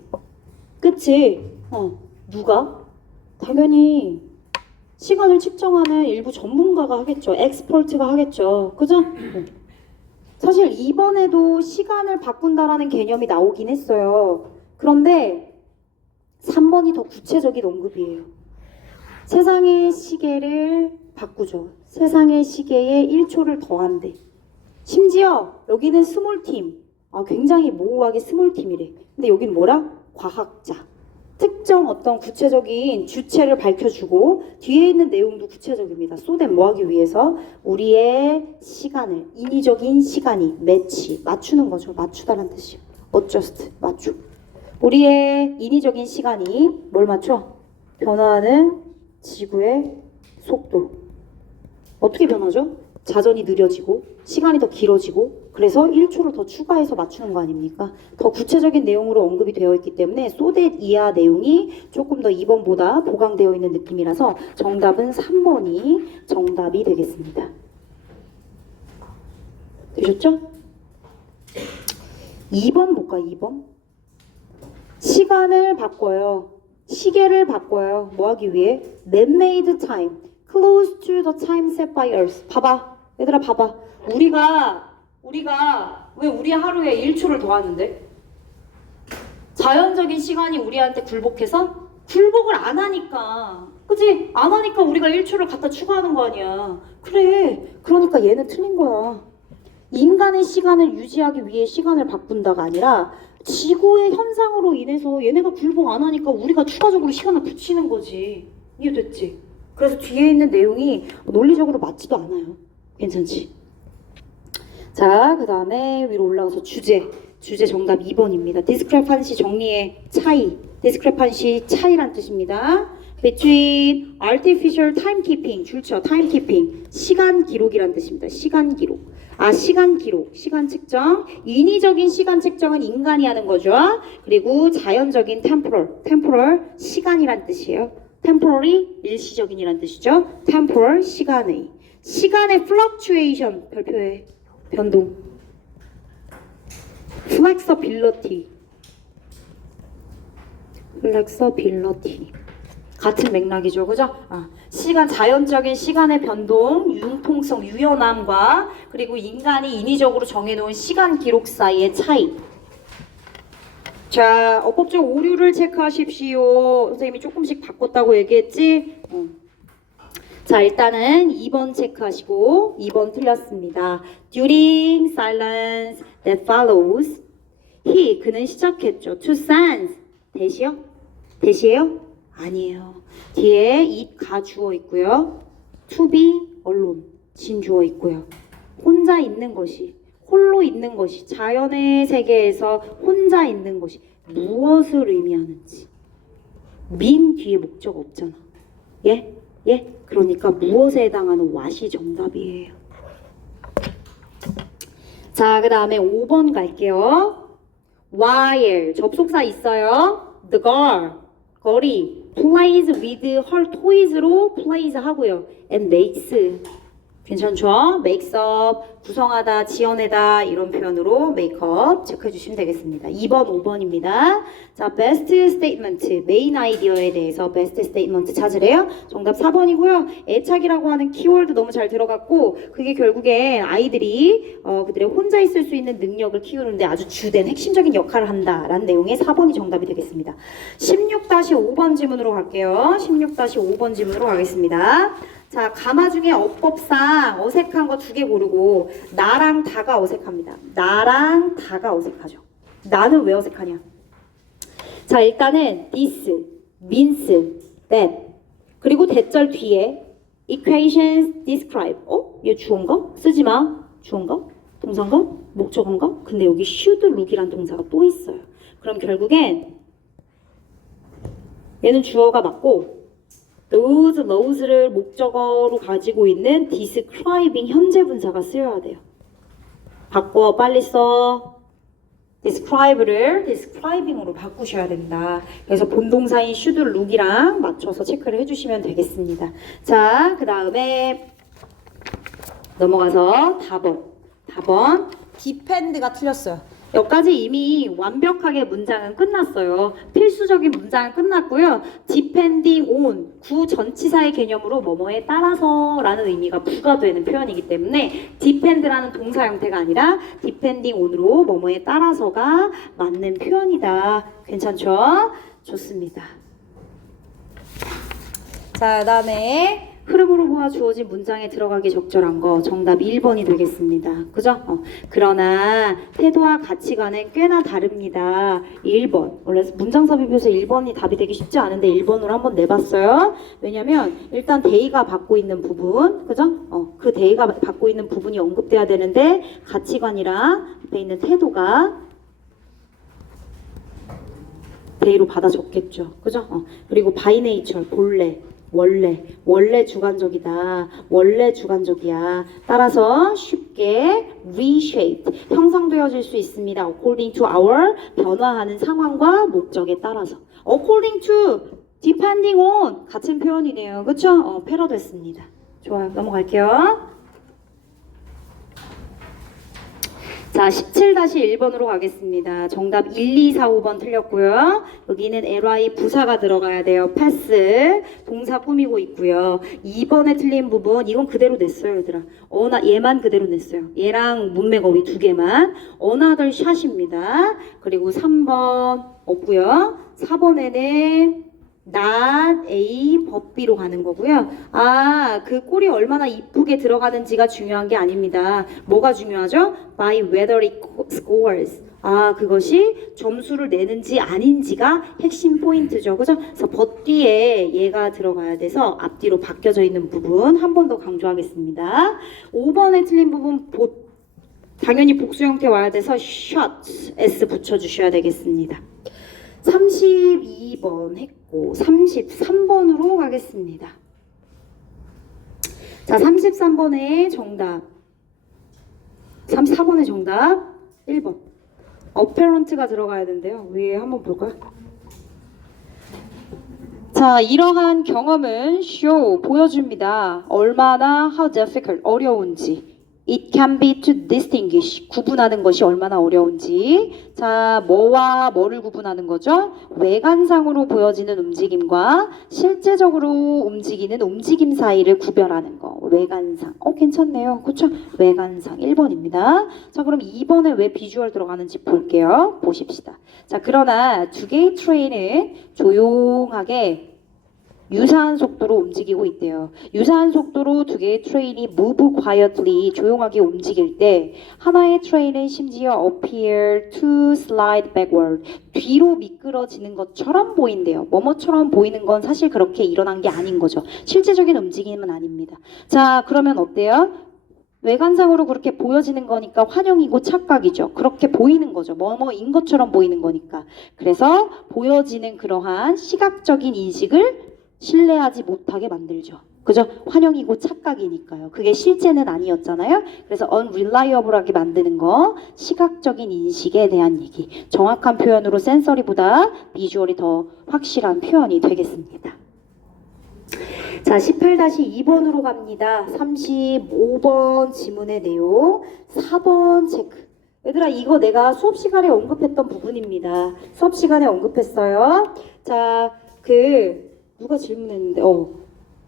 그치? 누가? 당연히 시간을 측정하는 일부 전문가가 하겠죠. 엑스퍼트가 하겠죠. 그죠? 사실 이번에도 시간을 바꾼다라는 개념이 나오긴 했어요. 그런데 3번이 더 구체적인 언급이에요. 세상의 시계를 바꾸죠. 세상의 시계에 1초를 더한대. 심지어 여기는 스몰팀. 굉장히 모호하게 스몰팀이래. 근데 여긴 뭐라? 과학자. 특정 어떤 구체적인 주체를 밝혀주고 뒤에 있는 내용도 구체적입니다. 쏘된 뭐하기 위해서 우리의 시간을 인위적인 시간이 맞추는 거죠. 맞추다란 뜻이에요. adjust 맞추. 우리의 인위적인 시간이 뭘 맞춰? 변화하는 지구의 속도. 어떻게 변하죠? 자전이 느려지고 시간이 더 길어지고 그래서 1초를 더 추가해서 맞추는 거 아닙니까? 더 구체적인 내용으로 언급이 되어 있기 때문에 so-that 이하 내용이 조금 더 2번보다 보강되어 있는 느낌이라서 정답은 3번이 정답이 되겠습니다. 되셨죠? 2번 볼까? 2번 시간을 바꿔요. 시계를 바꿔요. 뭐 하기 위해? Man-made time close to the time set by Earth. 봐봐. 얘들아 봐봐. 우리가 왜 우리 하루에 1초를 더하는데? 자연적인 시간이 우리한테 굴복해서? 굴복을 안 하니까. 그치? 안 하니까 우리가 1초를 갖다 추가하는 거 아니야. 그래. 그러니까 얘는 틀린 거야. 인간의 시간을 유지하기 위해 시간을 바꾼다가 아니라 지구의 현상으로 인해서 얘네가 굴복 안 하니까 우리가 추가적으로 시간을 붙이는 거지. 이해됐지? 그래서 뒤에 있는 내용이 논리적으로 맞지도 않아요. 괜찮지? 자, 그 다음에 위로 올라가서 주제 정답 2번입니다. discrepancy 정리의 차이. discrepancy 차이란 뜻입니다. between artificial timekeeping, 줄쳐 timekeeping, 시간 기록이란 뜻입니다. 시간 기록. 시간 기록, 시간 측정. 인위적인 시간 측정은 인간이 하는 거죠. 그리고 자연적인 temporal, 시간이란 뜻이에요. temporary, 일시적인이란 뜻이죠. temporal, 시간의 fluctuation, 별표의 변동. flexibility. 같은 맥락이죠, 그죠? 자연적인 시간의 변동, 융통성, 유연함과 그리고 인간이 인위적으로 정해놓은 시간 기록 사이의 차이. 자, 어법적 오류를 체크하십시오. 선생님이 조금씩 바꿨다고 얘기했지? 자, 일단은 2번 체크하시고 2번 틀렸습니다. During silence that follows, 그는 시작했죠. To sense, 대시예요? 아니에요. 뒤에 it가 주어 있고요. To be alone, 진 주어 있고요. 혼자 있는 것이, 홀로 있는 것이, 자연의 세계에서 혼자 있는 것이 무엇을 의미하는지. 민 뒤에 목적 없잖아. 예? 그러니까 무엇에 해당하는 what이 정답이에요. 자, 그 다음에 5번 갈게요. while, 접속사 있어요. The girl, 거리, plays with her toys로 plays 하고요. and makes, 괜찮죠? makes up, 구성하다, 지어내다 이런 표현으로 make up 체크해 주시면 되겠습니다. 2번, 5번입니다. 자, best statement, 메인 아이디어에 대해서 best statement 찾으래요. 정답 4번이고요. 애착이라고 하는 키워드 너무 잘 들어갔고 그게 결국에 아이들이 그들의 혼자 있을 수 있는 능력을 키우는데 아주 주된 핵심적인 역할을 한다라는 내용의 4번이 정답이 되겠습니다. 16-5번 지문으로 갈게요. 16-5번 지문으로 가겠습니다. 자, 가마 중에 어법상 어색한 거 2개 고르고 나랑 다가 어색합니다. 나랑 다가 어색하죠. 나는 왜 어색하냐? 자, 일단은 this, means, that 그리고 대절 뒤에 equations describe. 얘 주어인가? 쓰지 마. 주어인가? 동사인가? 목적어인가? 근데 여기 should look이란 동사가 또 있어요. 그럼 결국엔 얘는 주어가 맞고 those,를 목적어로 가지고 있는 describing 현재 분사가 쓰여야 돼요. 바꿔, 빨리 써. describe를 describing으로 바꾸셔야 된다. 그래서 본동사인 should look이랑 맞춰서 체크를 해주시면 되겠습니다. 자, 그 다음에 넘어가서 4번 depend가 틀렸어요. 여기까지 이미 완벽하게 문장은 끝났어요. 필수적인 문장은 끝났고요. depending on, 구전치사의 개념으로 뭐뭐에 따라서 라는 의미가 부과되는 표현이기 때문에 depend라는 동사 형태가 아니라 depending on으로 뭐뭐에 따라서가 맞는 표현이다. 괜찮죠? 좋습니다. 자, 그 다음에 흐름으로 모아 주어진 문장에 들어가기 적절한 거 정답 1번이 되겠습니다. 그죠? 그러나 태도와 가치관은 꽤나 다릅니다. 1번. 원래 문장 삽입에서 1번이 답이 되기 쉽지 않은데 1번으로 한번 내봤어요. 왜냐면 일단 대의가 받고 있는 부분, 그죠? 그 대의가 받고 있는 부분이 언급돼야 되는데 가치관이랑 앞에 있는 태도가 대의로 받아 적겠죠. 그죠? 그리고 by nature, 본래. 원래 주관적이다. 원래 주관적이야. 따라서 쉽게 reshaped, 형성되어질 수 있습니다. according to our, 변화하는 상황과 목적에 따라서. according to, depending on, 같은 표현이네요. 그쵸? 패러됐습니다. 좋아요. 넘어갈게요. 자, 17-1번으로 가겠습니다. 정답 1, 2, 4, 5번 틀렸고요. 여기는 ly 부사가 들어가야 돼요. pass, 동사 꾸미고 있고요. 2번에 틀린 부분, 이건 그대로 냈어요, 얘들아. 얘만 그대로 냈어요. 얘랑 문맥 어휘 2개만. another shot입니다. 그리고 3번 없고요. 4번에는 not A, 법 B로 가는 거고요. 그 꼴이 얼마나 이쁘게 들어가는지가 중요한 게 아닙니다. 뭐가 중요하죠? By whether it scores. 그것이 점수를 내는지 아닌지가 핵심 포인트죠. 그죠? 그래서 법 뒤에 얘가 들어가야 돼서 앞뒤로 바뀌어져 있는 부분 한 번 더 강조하겠습니다. 5번에 틀린 부분 당연히 복수 형태 와야 돼서 shot, S 붙여주셔야 되겠습니다. 32번 했고 33번으로 가겠습니다. 자, 33번의 정답 34번의 정답 1번. apparent가 들어가야 된대요. 위에 한번 볼까요? 자, 이러한 경험은 show, 보여줍니다. 얼마나 how difficult, 어려운지. It can be to distinguish, 구분하는 것이 얼마나 어려운지. 자, 뭐와 뭐를 구분하는 거죠? 외관상으로 보여지는 움직임과 실제적으로 움직이는 움직임 사이를 구별하는 거. 외관상. 괜찮네요. 그쵸? 외관상 1번입니다. 자, 그럼 2번에 왜 비주얼 들어가는지 볼게요. 보십시다. 자, 그러나 두 개의 트레인은 조용하게 유사한 속도로 움직이고 있대요. 유사한 속도로 두 개의 트레인이 move quietly, 조용하게 움직일 때 하나의 트레인은 심지어 appear to slide backward, 뒤로 미끄러지는 것처럼 보인대요. 뭐뭐처럼 보이는 건 사실 그렇게 일어난 게 아닌 거죠. 실제적인 움직임은 아닙니다. 자, 그러면 어때요? 외관상으로 그렇게 보여지는 거니까 환영이고 착각이죠. 그렇게 보이는 거죠. 뭐뭐인 것처럼 보이는 거니까. 그래서 보여지는 그러한 시각적인 인식을 신뢰하지 못하게 만들죠. 그죠? 환영이고 착각이니까요. 그게 실제는 아니었잖아요. 그래서 unreliable하게 만드는 거, 시각적인 인식에 대한 얘기. 정확한 표현으로 센서리보다 비주얼이 더 확실한 표현이 되겠습니다. 자, 18-2번으로 갑니다. 35번 지문의 내용, 4번 체크. 얘들아, 이거 내가 수업 시간에 언급했던 부분입니다. 수업 시간에 언급했어요. 자, 누가 질문했는데,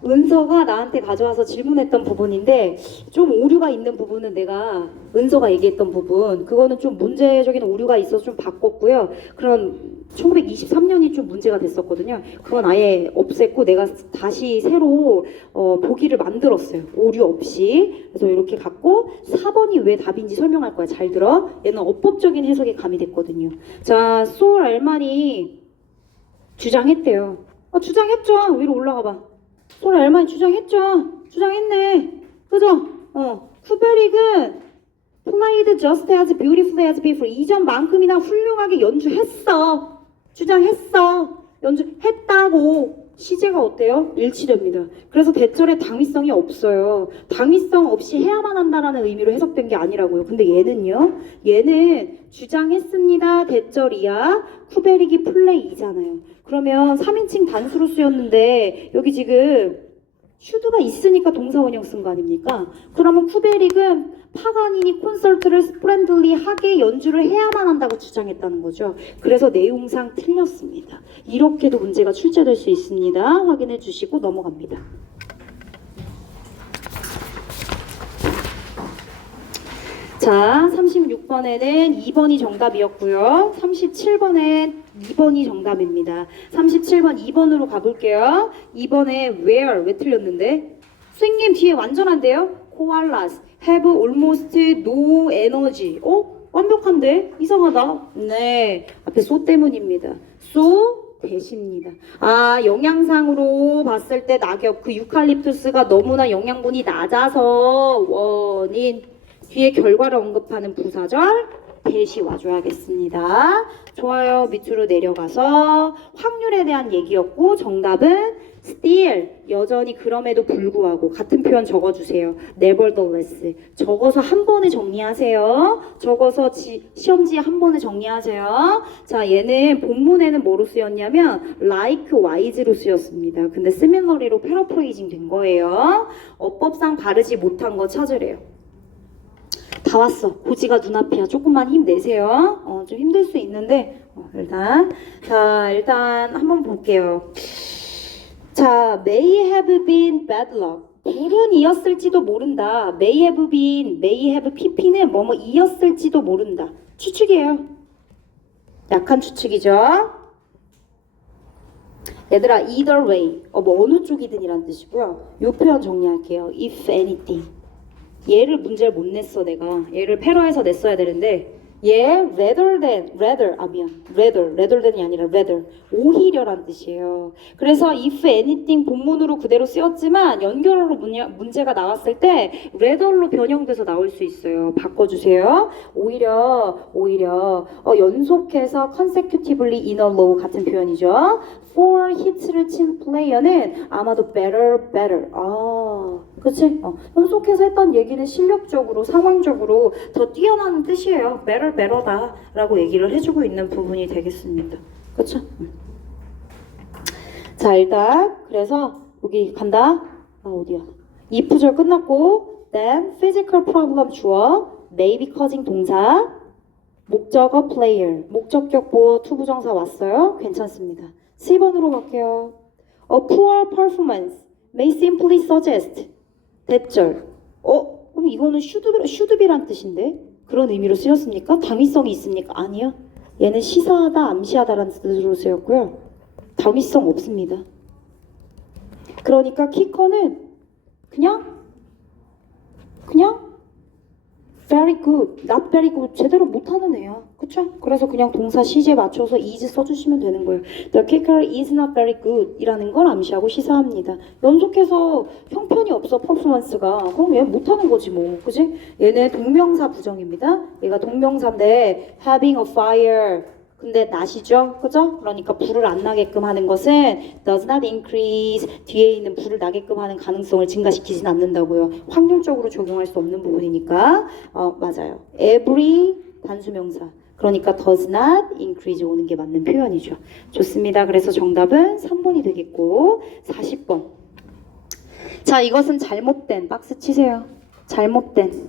은서가 나한테 가져와서 질문했던 부분인데, 좀 오류가 있는 부분은 내가 은서가 얘기했던 부분, 그거는 좀 문제적인 오류가 있어서 좀 바꿨고요. 그런 1923년이 좀 문제가 됐었거든요. 그건 아예 없앴고 내가 다시 새로 보기를 만들었어요. 오류 없이. 그래서 이렇게 갖고 4번이 왜 답인지 설명할 거야. 잘 들어. 얘는 어법적인 해석이 가미됐거든요. 자, 소울 알만이 주장했대요. 주장했죠. 위로 올라가 봐. 소울 알만이 주장했죠. 주장했네. 그죠? 쿠베릭은 played just as beautifully as before. 이전만큼이나 훌륭하게 연주했어. 주장했어. 연주했다고. 시제가 어때요? 일치됩니다. 그래서 대절에 당위성이 없어요. 당위성 없이 해야만 한다라는 의미로 해석된 게 아니라고요. 근데 얘는 주장했습니다. 대절이야. 쿠베릭이 플레이잖아요. 그러면 3인칭 단수로 쓰였는데 여기 지금 슈드가 있으니까 동사원형 쓴 거 아닙니까? 그러면 쿠베릭은 파가니니 콘서트를 프렌들리하게 연주를 해야만 한다고 주장했다는 거죠. 그래서 내용상 틀렸습니다. 이렇게도 문제가 출제될 수 있습니다. 확인해 주시고 넘어갑니다. 자, 36번에는 2번이 정답이었고요. 37번엔 2번이 정답입니다. 37번 2번으로 가볼게요. 2번에 where, 왜 틀렸는데? 선생님 뒤에 완전한데요? koalas have almost no energy. 완벽한데? 이상하다. 네, 앞에 so 때문입니다. so 대신입니다. 영양상으로 봤을 때 낙엽, 그 유칼립투스가 너무나 영양분이 낮아서 원인. 뒤에 결과를 언급하는 부사절 대시 와줘야겠습니다. 좋아요. 밑으로 내려가서 확률에 대한 얘기였고 정답은 still, 여전히 그럼에도 불구하고 같은 표현 적어주세요. nevertheless, 적어서 한 번에 정리하세요. 적어서 시험지에 한 번에 정리하세요. 자, 얘는 본문에는 뭐로 쓰였냐면 likewise로 쓰였습니다. 근데 similarly로 paraphrasing 된 거예요. 어법상 바르지 못한 거 찾으래요. 다 왔어. 고지가 눈앞이야. 조금만 힘내세요. 좀 힘들 수 있는데 일단 한번 볼게요. 자, may have been bad luck. 불운이었을지도 모른다. may have been, may have pp는 뭐뭐이었을지도 모른다. 추측이에요. 약한 추측이죠. 얘들아, either way, 어느 쪽이든 이란 뜻이고요. 이 표현 정리할게요. if anything. 얘를 문제를 못 냈어 내가. 얘를 패러에서 냈어야 되는데 rather than이 아니라 rather, 오히려란 뜻이에요. 그래서 if anything 본문으로 그대로 쓰였지만 연결어로 문제가 나왔을 때 rather로 변형돼서 나올 수 있어요. 바꿔주세요. 오히려 연속해서 consecutively in a row 같은 표현이죠. 4 hits를 친 플레이어는 아마도 better 그치? 연속해서 했던 얘기는 실력적으로, 상황적으로 더 뛰어나는 뜻이에요. better다 라고 얘기를 해주고 있는 부분이 되겠습니다. 그쵸? 자, 일단 그래서 여기 간다. 어디야? if 절 끝났고 then physical problem 주어 may be causing 동사 목적어 player 목적격 보어 투부정사 왔어요? 괜찮습니다. 10번으로 갈게요. A poor performance may simply suggest 대절. 그럼 이거는 should be란 뜻인데 그런 의미로 쓰였습니까? 당위성이 있습니까? 아니요. 얘는 시사하다, 암시하다라는 뜻으로 쓰였고요. 당위성 없습니다. 그러니까 키커는 그냥 very good, not very good 제대로 못하는 애야. 그쵸? 그래서 그냥 동사 시제 맞춰서 is 써주시면 되는 거예요. The kicker is not very good 이라는 걸 암시하고 시사합니다. 연속해서 형편이 없어 퍼포먼스가. 그럼 얘 못하는 거지 뭐. 그지? 얘는 동명사 부정입니다. 얘가 동명사인데 having a fire 근데 not이죠? 그죠? 그러니까 불을 안 나게끔 하는 것은 does not increase 뒤에 있는 불을 나게끔 하는 가능성을 증가시키진 않는다고요. 확률적으로 적용할 수 없는 부분이니까 맞아요. every 단수명사 그러니까 does not increase 오는 게 맞는 표현이죠. 좋습니다. 그래서 정답은 3번이 되겠고 40번 자 이것은 잘못된 박스 치세요. 잘못된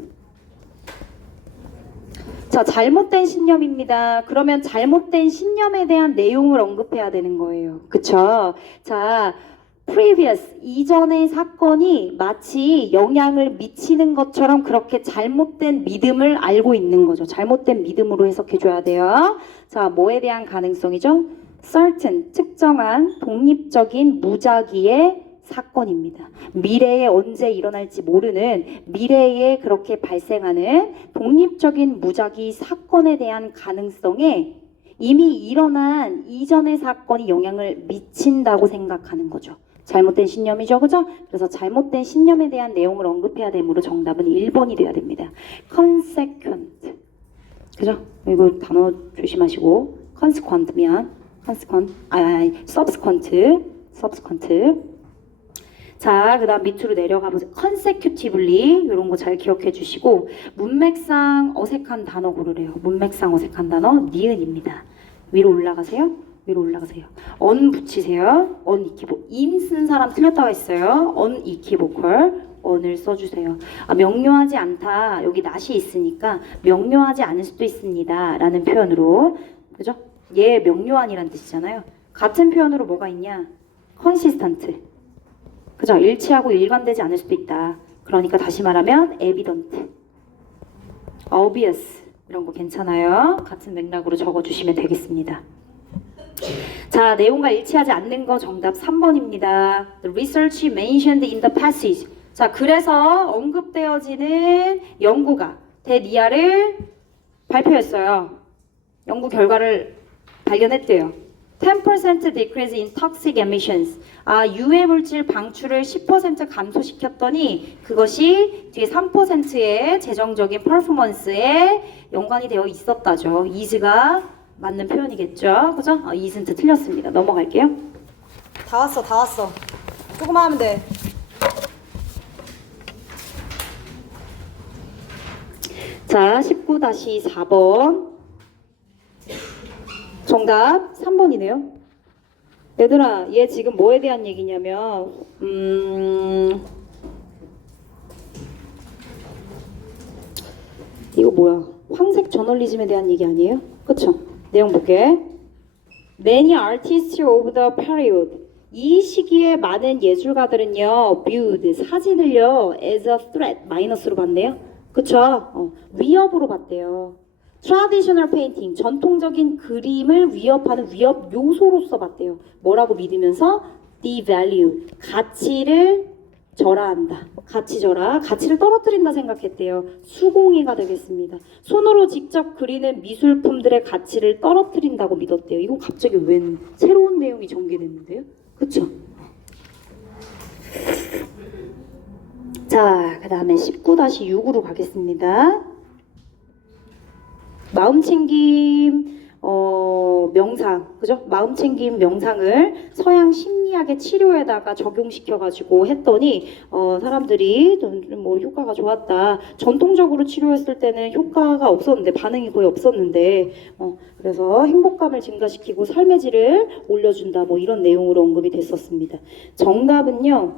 신념입니다. 그러면 잘못된 신념에 대한 내용을 언급해야 되는 거예요. 그쵸? 자, previous, 이전의 사건이 마치 영향을 미치는 것처럼 그렇게 잘못된 믿음을 알고 있는 거죠. 잘못된 믿음으로 해석해줘야 돼요. 자, 뭐에 대한 가능성이죠? certain, 특정한 독립적인 무작위의 사건입니다. 미래에 언제 일어날지 모르는 미래에 그렇게 발생하는 독립적인 무작위 사건에 대한 가능성에 이미 일어난 이전의 사건이 영향을 미친다고 생각하는 거죠. 잘못된 신념이죠. 그죠? 그래서 잘못된 신념에 대한 내용을 언급해야 되므로 정답은 1번이 돼야 됩니다. consequent. 그죠? 이거 단어 조심하시고 consequent 미안. subsequent. 자, 그 다음 밑으로 내려가 보세요. consecutively 이런 거 잘 기억해 주시고 문맥상 어색한 단어 고르래요. 문맥상 어색한 단어 니은입니다. 위로 올라가세요. on 붙이세요. on 이키보 in 쓴 사람 틀렸다고 했어요. on 이키보컬 on을 써주세요. 명료하지 않다. 여기 not이 있으니까 명료하지 않을 수도 있습니다. 라는 표현으로 그죠? 얘 명료한이란 뜻이잖아요. 같은 표현으로 뭐가 있냐? consistent. 그죠? 일치하고 일관되지 않을 수도 있다. 그러니까 다시 말하면 evident, obvious 이런 거 괜찮아요. 같은 맥락으로 적어주시면 되겠습니다. 자, 내용과 일치하지 않는 거 정답 3번입니다. The research mentioned in the passage. 자, 그래서 언급되어지는 연구가 대니아를 발표했어요. 연구 결과를 발견했대요. 10% decrease in toxic emissions. 유해 물질 방출을 10% 감소시켰더니 그것이 뒤에 3%의 재정적인 퍼포먼스에 연관이 되어 있었다죠. is가 맞는 표현이겠죠. 그죠? isn't 틀렸습니다. 넘어갈게요. 다 왔어. 조금만 하면 돼. 자, 19-4번. 정답 3번이네요. 얘들아, 얘 지금 뭐에 대한 얘기냐면 이거 뭐야? 황색 저널리즘에 대한 얘기 아니에요? 그쵸? 내용 볼게. Many artists of the period. 이 시기에 많은 예술가들은요, viewed, 사진을요, as a threat, 마이너스로 봤네요. 그쵸? 위협으로 봤대요. Traditional painting, 전통적인 그림을 위협하는 위협 요소로서 봤대요. 뭐라고 믿으면서? devalue, 가치를 절하한다. 가치를 떨어뜨린다 생각했대요. 수공예가 되겠습니다. 손으로 직접 그리는 미술품들의 가치를 떨어뜨린다고 믿었대요. 이거 갑자기 웬 새로운 내용이 전개됐는데요? 그쵸? 자, 그 다음에 19-6으로 가겠습니다. 마음챙김 명상, 그죠? 마음챙김 명상을 서양 심리학의 치료에다가 적용시켜가지고 했더니 사람들이 좀 뭐 효과가 좋았다. 전통적으로 치료했을 때는 효과가 없었는데 반응이 거의 없었는데 그래서 행복감을 증가시키고 삶의 질을 올려준다. 뭐 이런 내용으로 언급이 됐었습니다. 정답은요.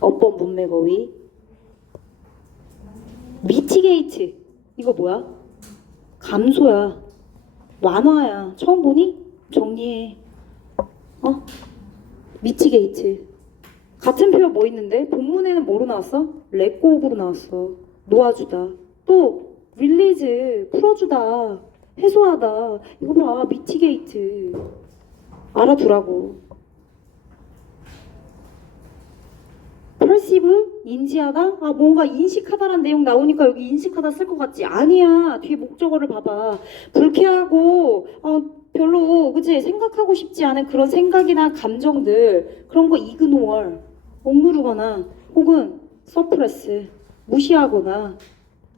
어법 문맥 어휘 미티게이트. 이거 뭐야? 감소야. 완화야. 처음 보니? 정리해. 미티게이트. 같은 표현 뭐 있는데? 본문에는 뭐로 나왔어? 렛고오브로 나왔어. 놓아주다. 또 릴리즈. 풀어주다. 해소하다. 이거 봐. 미티게이트. 알아두라고. perceive? 인지하다? 뭔가 인식하다라는 내용 나오니까 여기 인식하다 쓸 것 같지? 아니야. 뒤에 목적어를 봐봐. 불쾌하고 별로 그치? 생각하고 싶지 않은 그런 생각이나 감정들 그런 거 ignore 억누르거나 혹은 suppress 무시하거나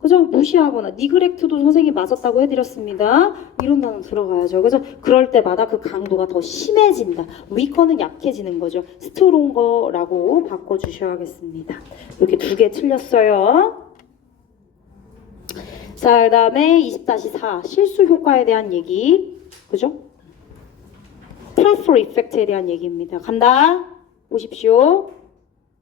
그죠? 무시하거나 니그렉트도 선생님이 맞았다고 해드렸습니다. 이런 단어 들어가야죠. 그죠? 그럴 때마다 그 강도가 더 심해진다. 위커는 약해지는 거죠. 스트롱거라고 바꿔주셔야겠습니다. 이렇게 두 개 틀렸어요. 자, 그 다음에 20-4 실수 효과에 대한 얘기. 그죠? 플라스터 이펙트에 대한 얘기입니다. 간다. 보십시오.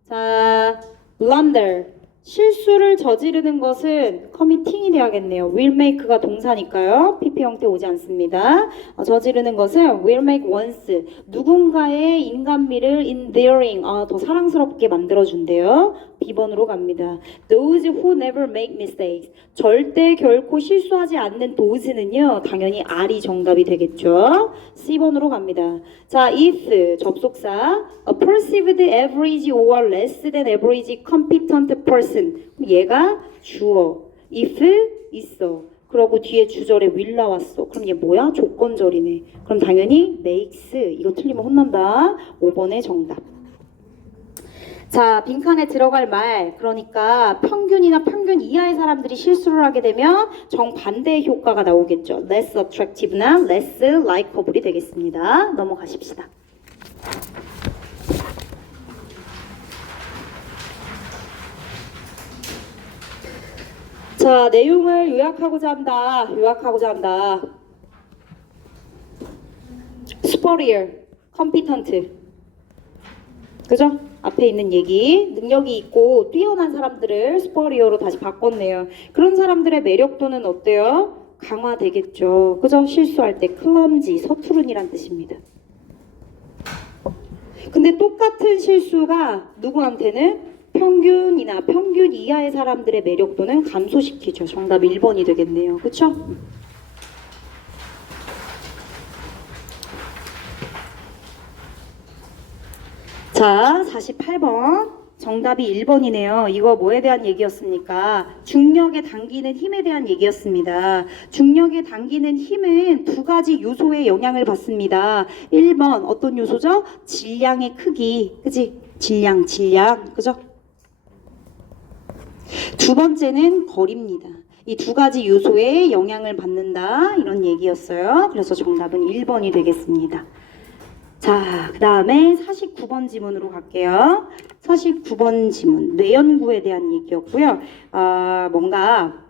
자, blunder. 실수를 저지르는 것은 committing이 되어야겠네요. will make가 동사니까요. PP 형태 오지 않습니다. 저지르는 것은 will make once. 누군가의 인간미를 endearing. 더 사랑스럽게 만들어준대요. B번으로 갑니다. Those who never make mistakes. 절대 결코 실수하지 않는 those는요. 당연히 R이 정답이 되겠죠. C번으로 갑니다. 자, if 접속사 a perceived average or less than average competent person. 얘가 주어. if 있어. 그러고 뒤에 주절에 will 나왔어. 그럼 얘 뭐야? 조건절이네. 그럼 당연히 makes. 이거 틀리면 혼난다. 5번의 정답. 자, 빈칸에 들어갈 말, 그러니까 평균이나 평균 이하의 사람들이 실수를 하게 되면 정반대의 효과가 나오겠죠. less attractive나 less likeable이 되겠습니다. 넘어가십시다. 자, 내용을 요약하고자 한다. superior, competent. 그죠? 앞에 있는 얘기, 능력이 있고 뛰어난 사람들을 superior로 다시 바꿨네요. 그런 사람들의 매력도는 어때요? 강화되겠죠. 그죠? 실수할 때 clumsy, 서투른이란 뜻입니다. 근데 똑같은 실수가 누구한테는 평균이나 평균 이하의 사람들의 매력도는 감소시키죠. 정답 1번이 되겠네요. 그쵸? 자, 48번. 정답이 1번이네요. 이거 뭐에 대한 얘기였습니까? 중력에 당기는 힘에 대한 얘기였습니다. 중력에 당기는 힘은 두 가지 요소의 영향을 받습니다. 1번 어떤 요소죠? 질량의 크기. 그지? 질량. 그죠? 두 번째는 거리입니다. 이 두 가지 요소의 영향을 받는다. 이런 얘기였어요. 그래서 정답은 1번이 되겠습니다. 자, 그 다음에 49번 지문으로 갈게요. 49번 지문, 뇌연구에 대한 얘기였고요. 뭔가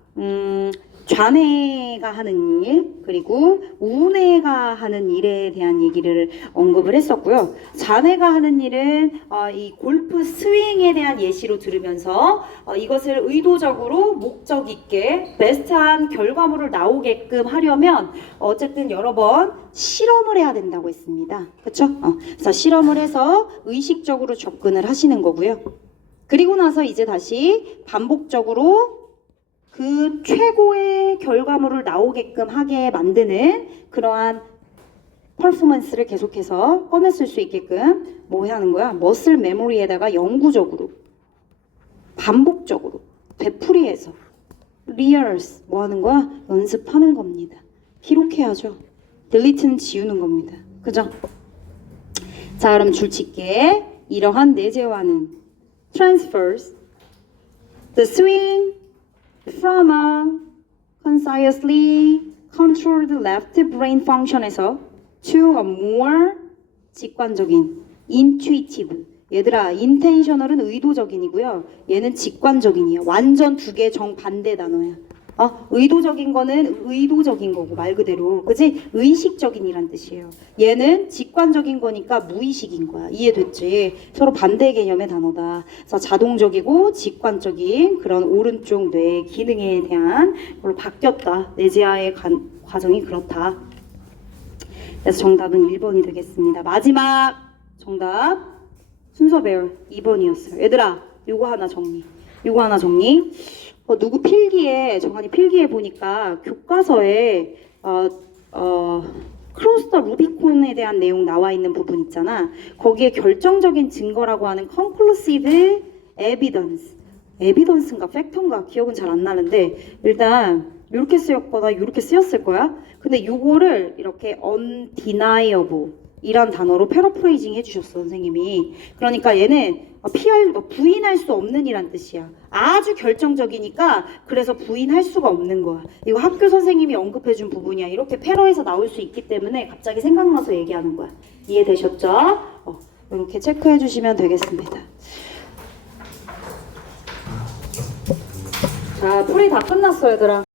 좌뇌가 하는 일, 그리고 우뇌가 하는 일에 대한 얘기를 언급을 했었고요. 좌뇌가 하는 일은 이 골프 스윙에 대한 예시로 들으면서 이것을 의도적으로 목적 있게 베스트한 결과물을 나오게끔 하려면 어쨌든 여러 번 실험을 해야 된다고 했습니다. 그렇죠? 그래서 실험을 해서 의식적으로 접근을 하시는 거고요. 그리고 나서 이제 다시 반복적으로 그 최고의 결과물을 나오게끔 하게 만드는 그러한 퍼포먼스를 계속해서 꺼냈을 수 있게끔 뭐 하는 거야? 머슬 메모리에다가 영구적으로 반복적으로 되풀이해서 리얼스 뭐 하는 거야? 연습하는 겁니다. 기록해야죠. 딜리트는 지우는 겁니다. 그죠? 자, 그럼 줄칠게. 이러한 내재화는 transfers the swing from a consciously control the left brain function에서 to a more 직관적인 intuitive. 얘들아, intentional은 의도적인이고요. 얘는 직관적인이에요. 완전 두 개 정반대 단어야. 의도적인 거는 의도적인 거고 말 그대로, 그지? 의식적인이란 뜻이에요. 얘는 직관적인 거니까 무의식인 거야. 이해됐지? 서로 반대 개념의 단어다. 그래서 자동적이고 직관적인 그런 오른쪽 뇌 기능에 대한 걸로 바뀌었다. 뇌지하의 과정이 그렇다. 그래서 정답은 1번이 되겠습니다. 마지막 정답 순서배열 2번이었어요. 얘들아, 요거 하나 정리. 누구 필기에, 정한이 필기에 보니까 교과서에 크로스 더 루비콘에 대한 내용 나와 있는 부분 있잖아. 거기에 결정적인 증거라고 하는 conclusive evidence인가 팩터인가 기억은 잘 안 나는데 일단 이렇게 쓰였거나 이렇게 쓰였을 거야. 근데 요거를 이렇게 undeniable 이란 단어로 패러프레이징 해주셨어 선생님이. 그러니까 얘는 부인할 수 없는 이란 뜻이야. 아주 결정적이니까 그래서 부인할 수가 없는 거야. 이거 학교 선생님이 언급해준 부분이야. 이렇게 패러에서 나올 수 있기 때문에 갑자기 생각나서 얘기하는 거야. 이해되셨죠? 이렇게 체크해 주시면 되겠습니다. 자, 풀이 다 끝났어 얘들아.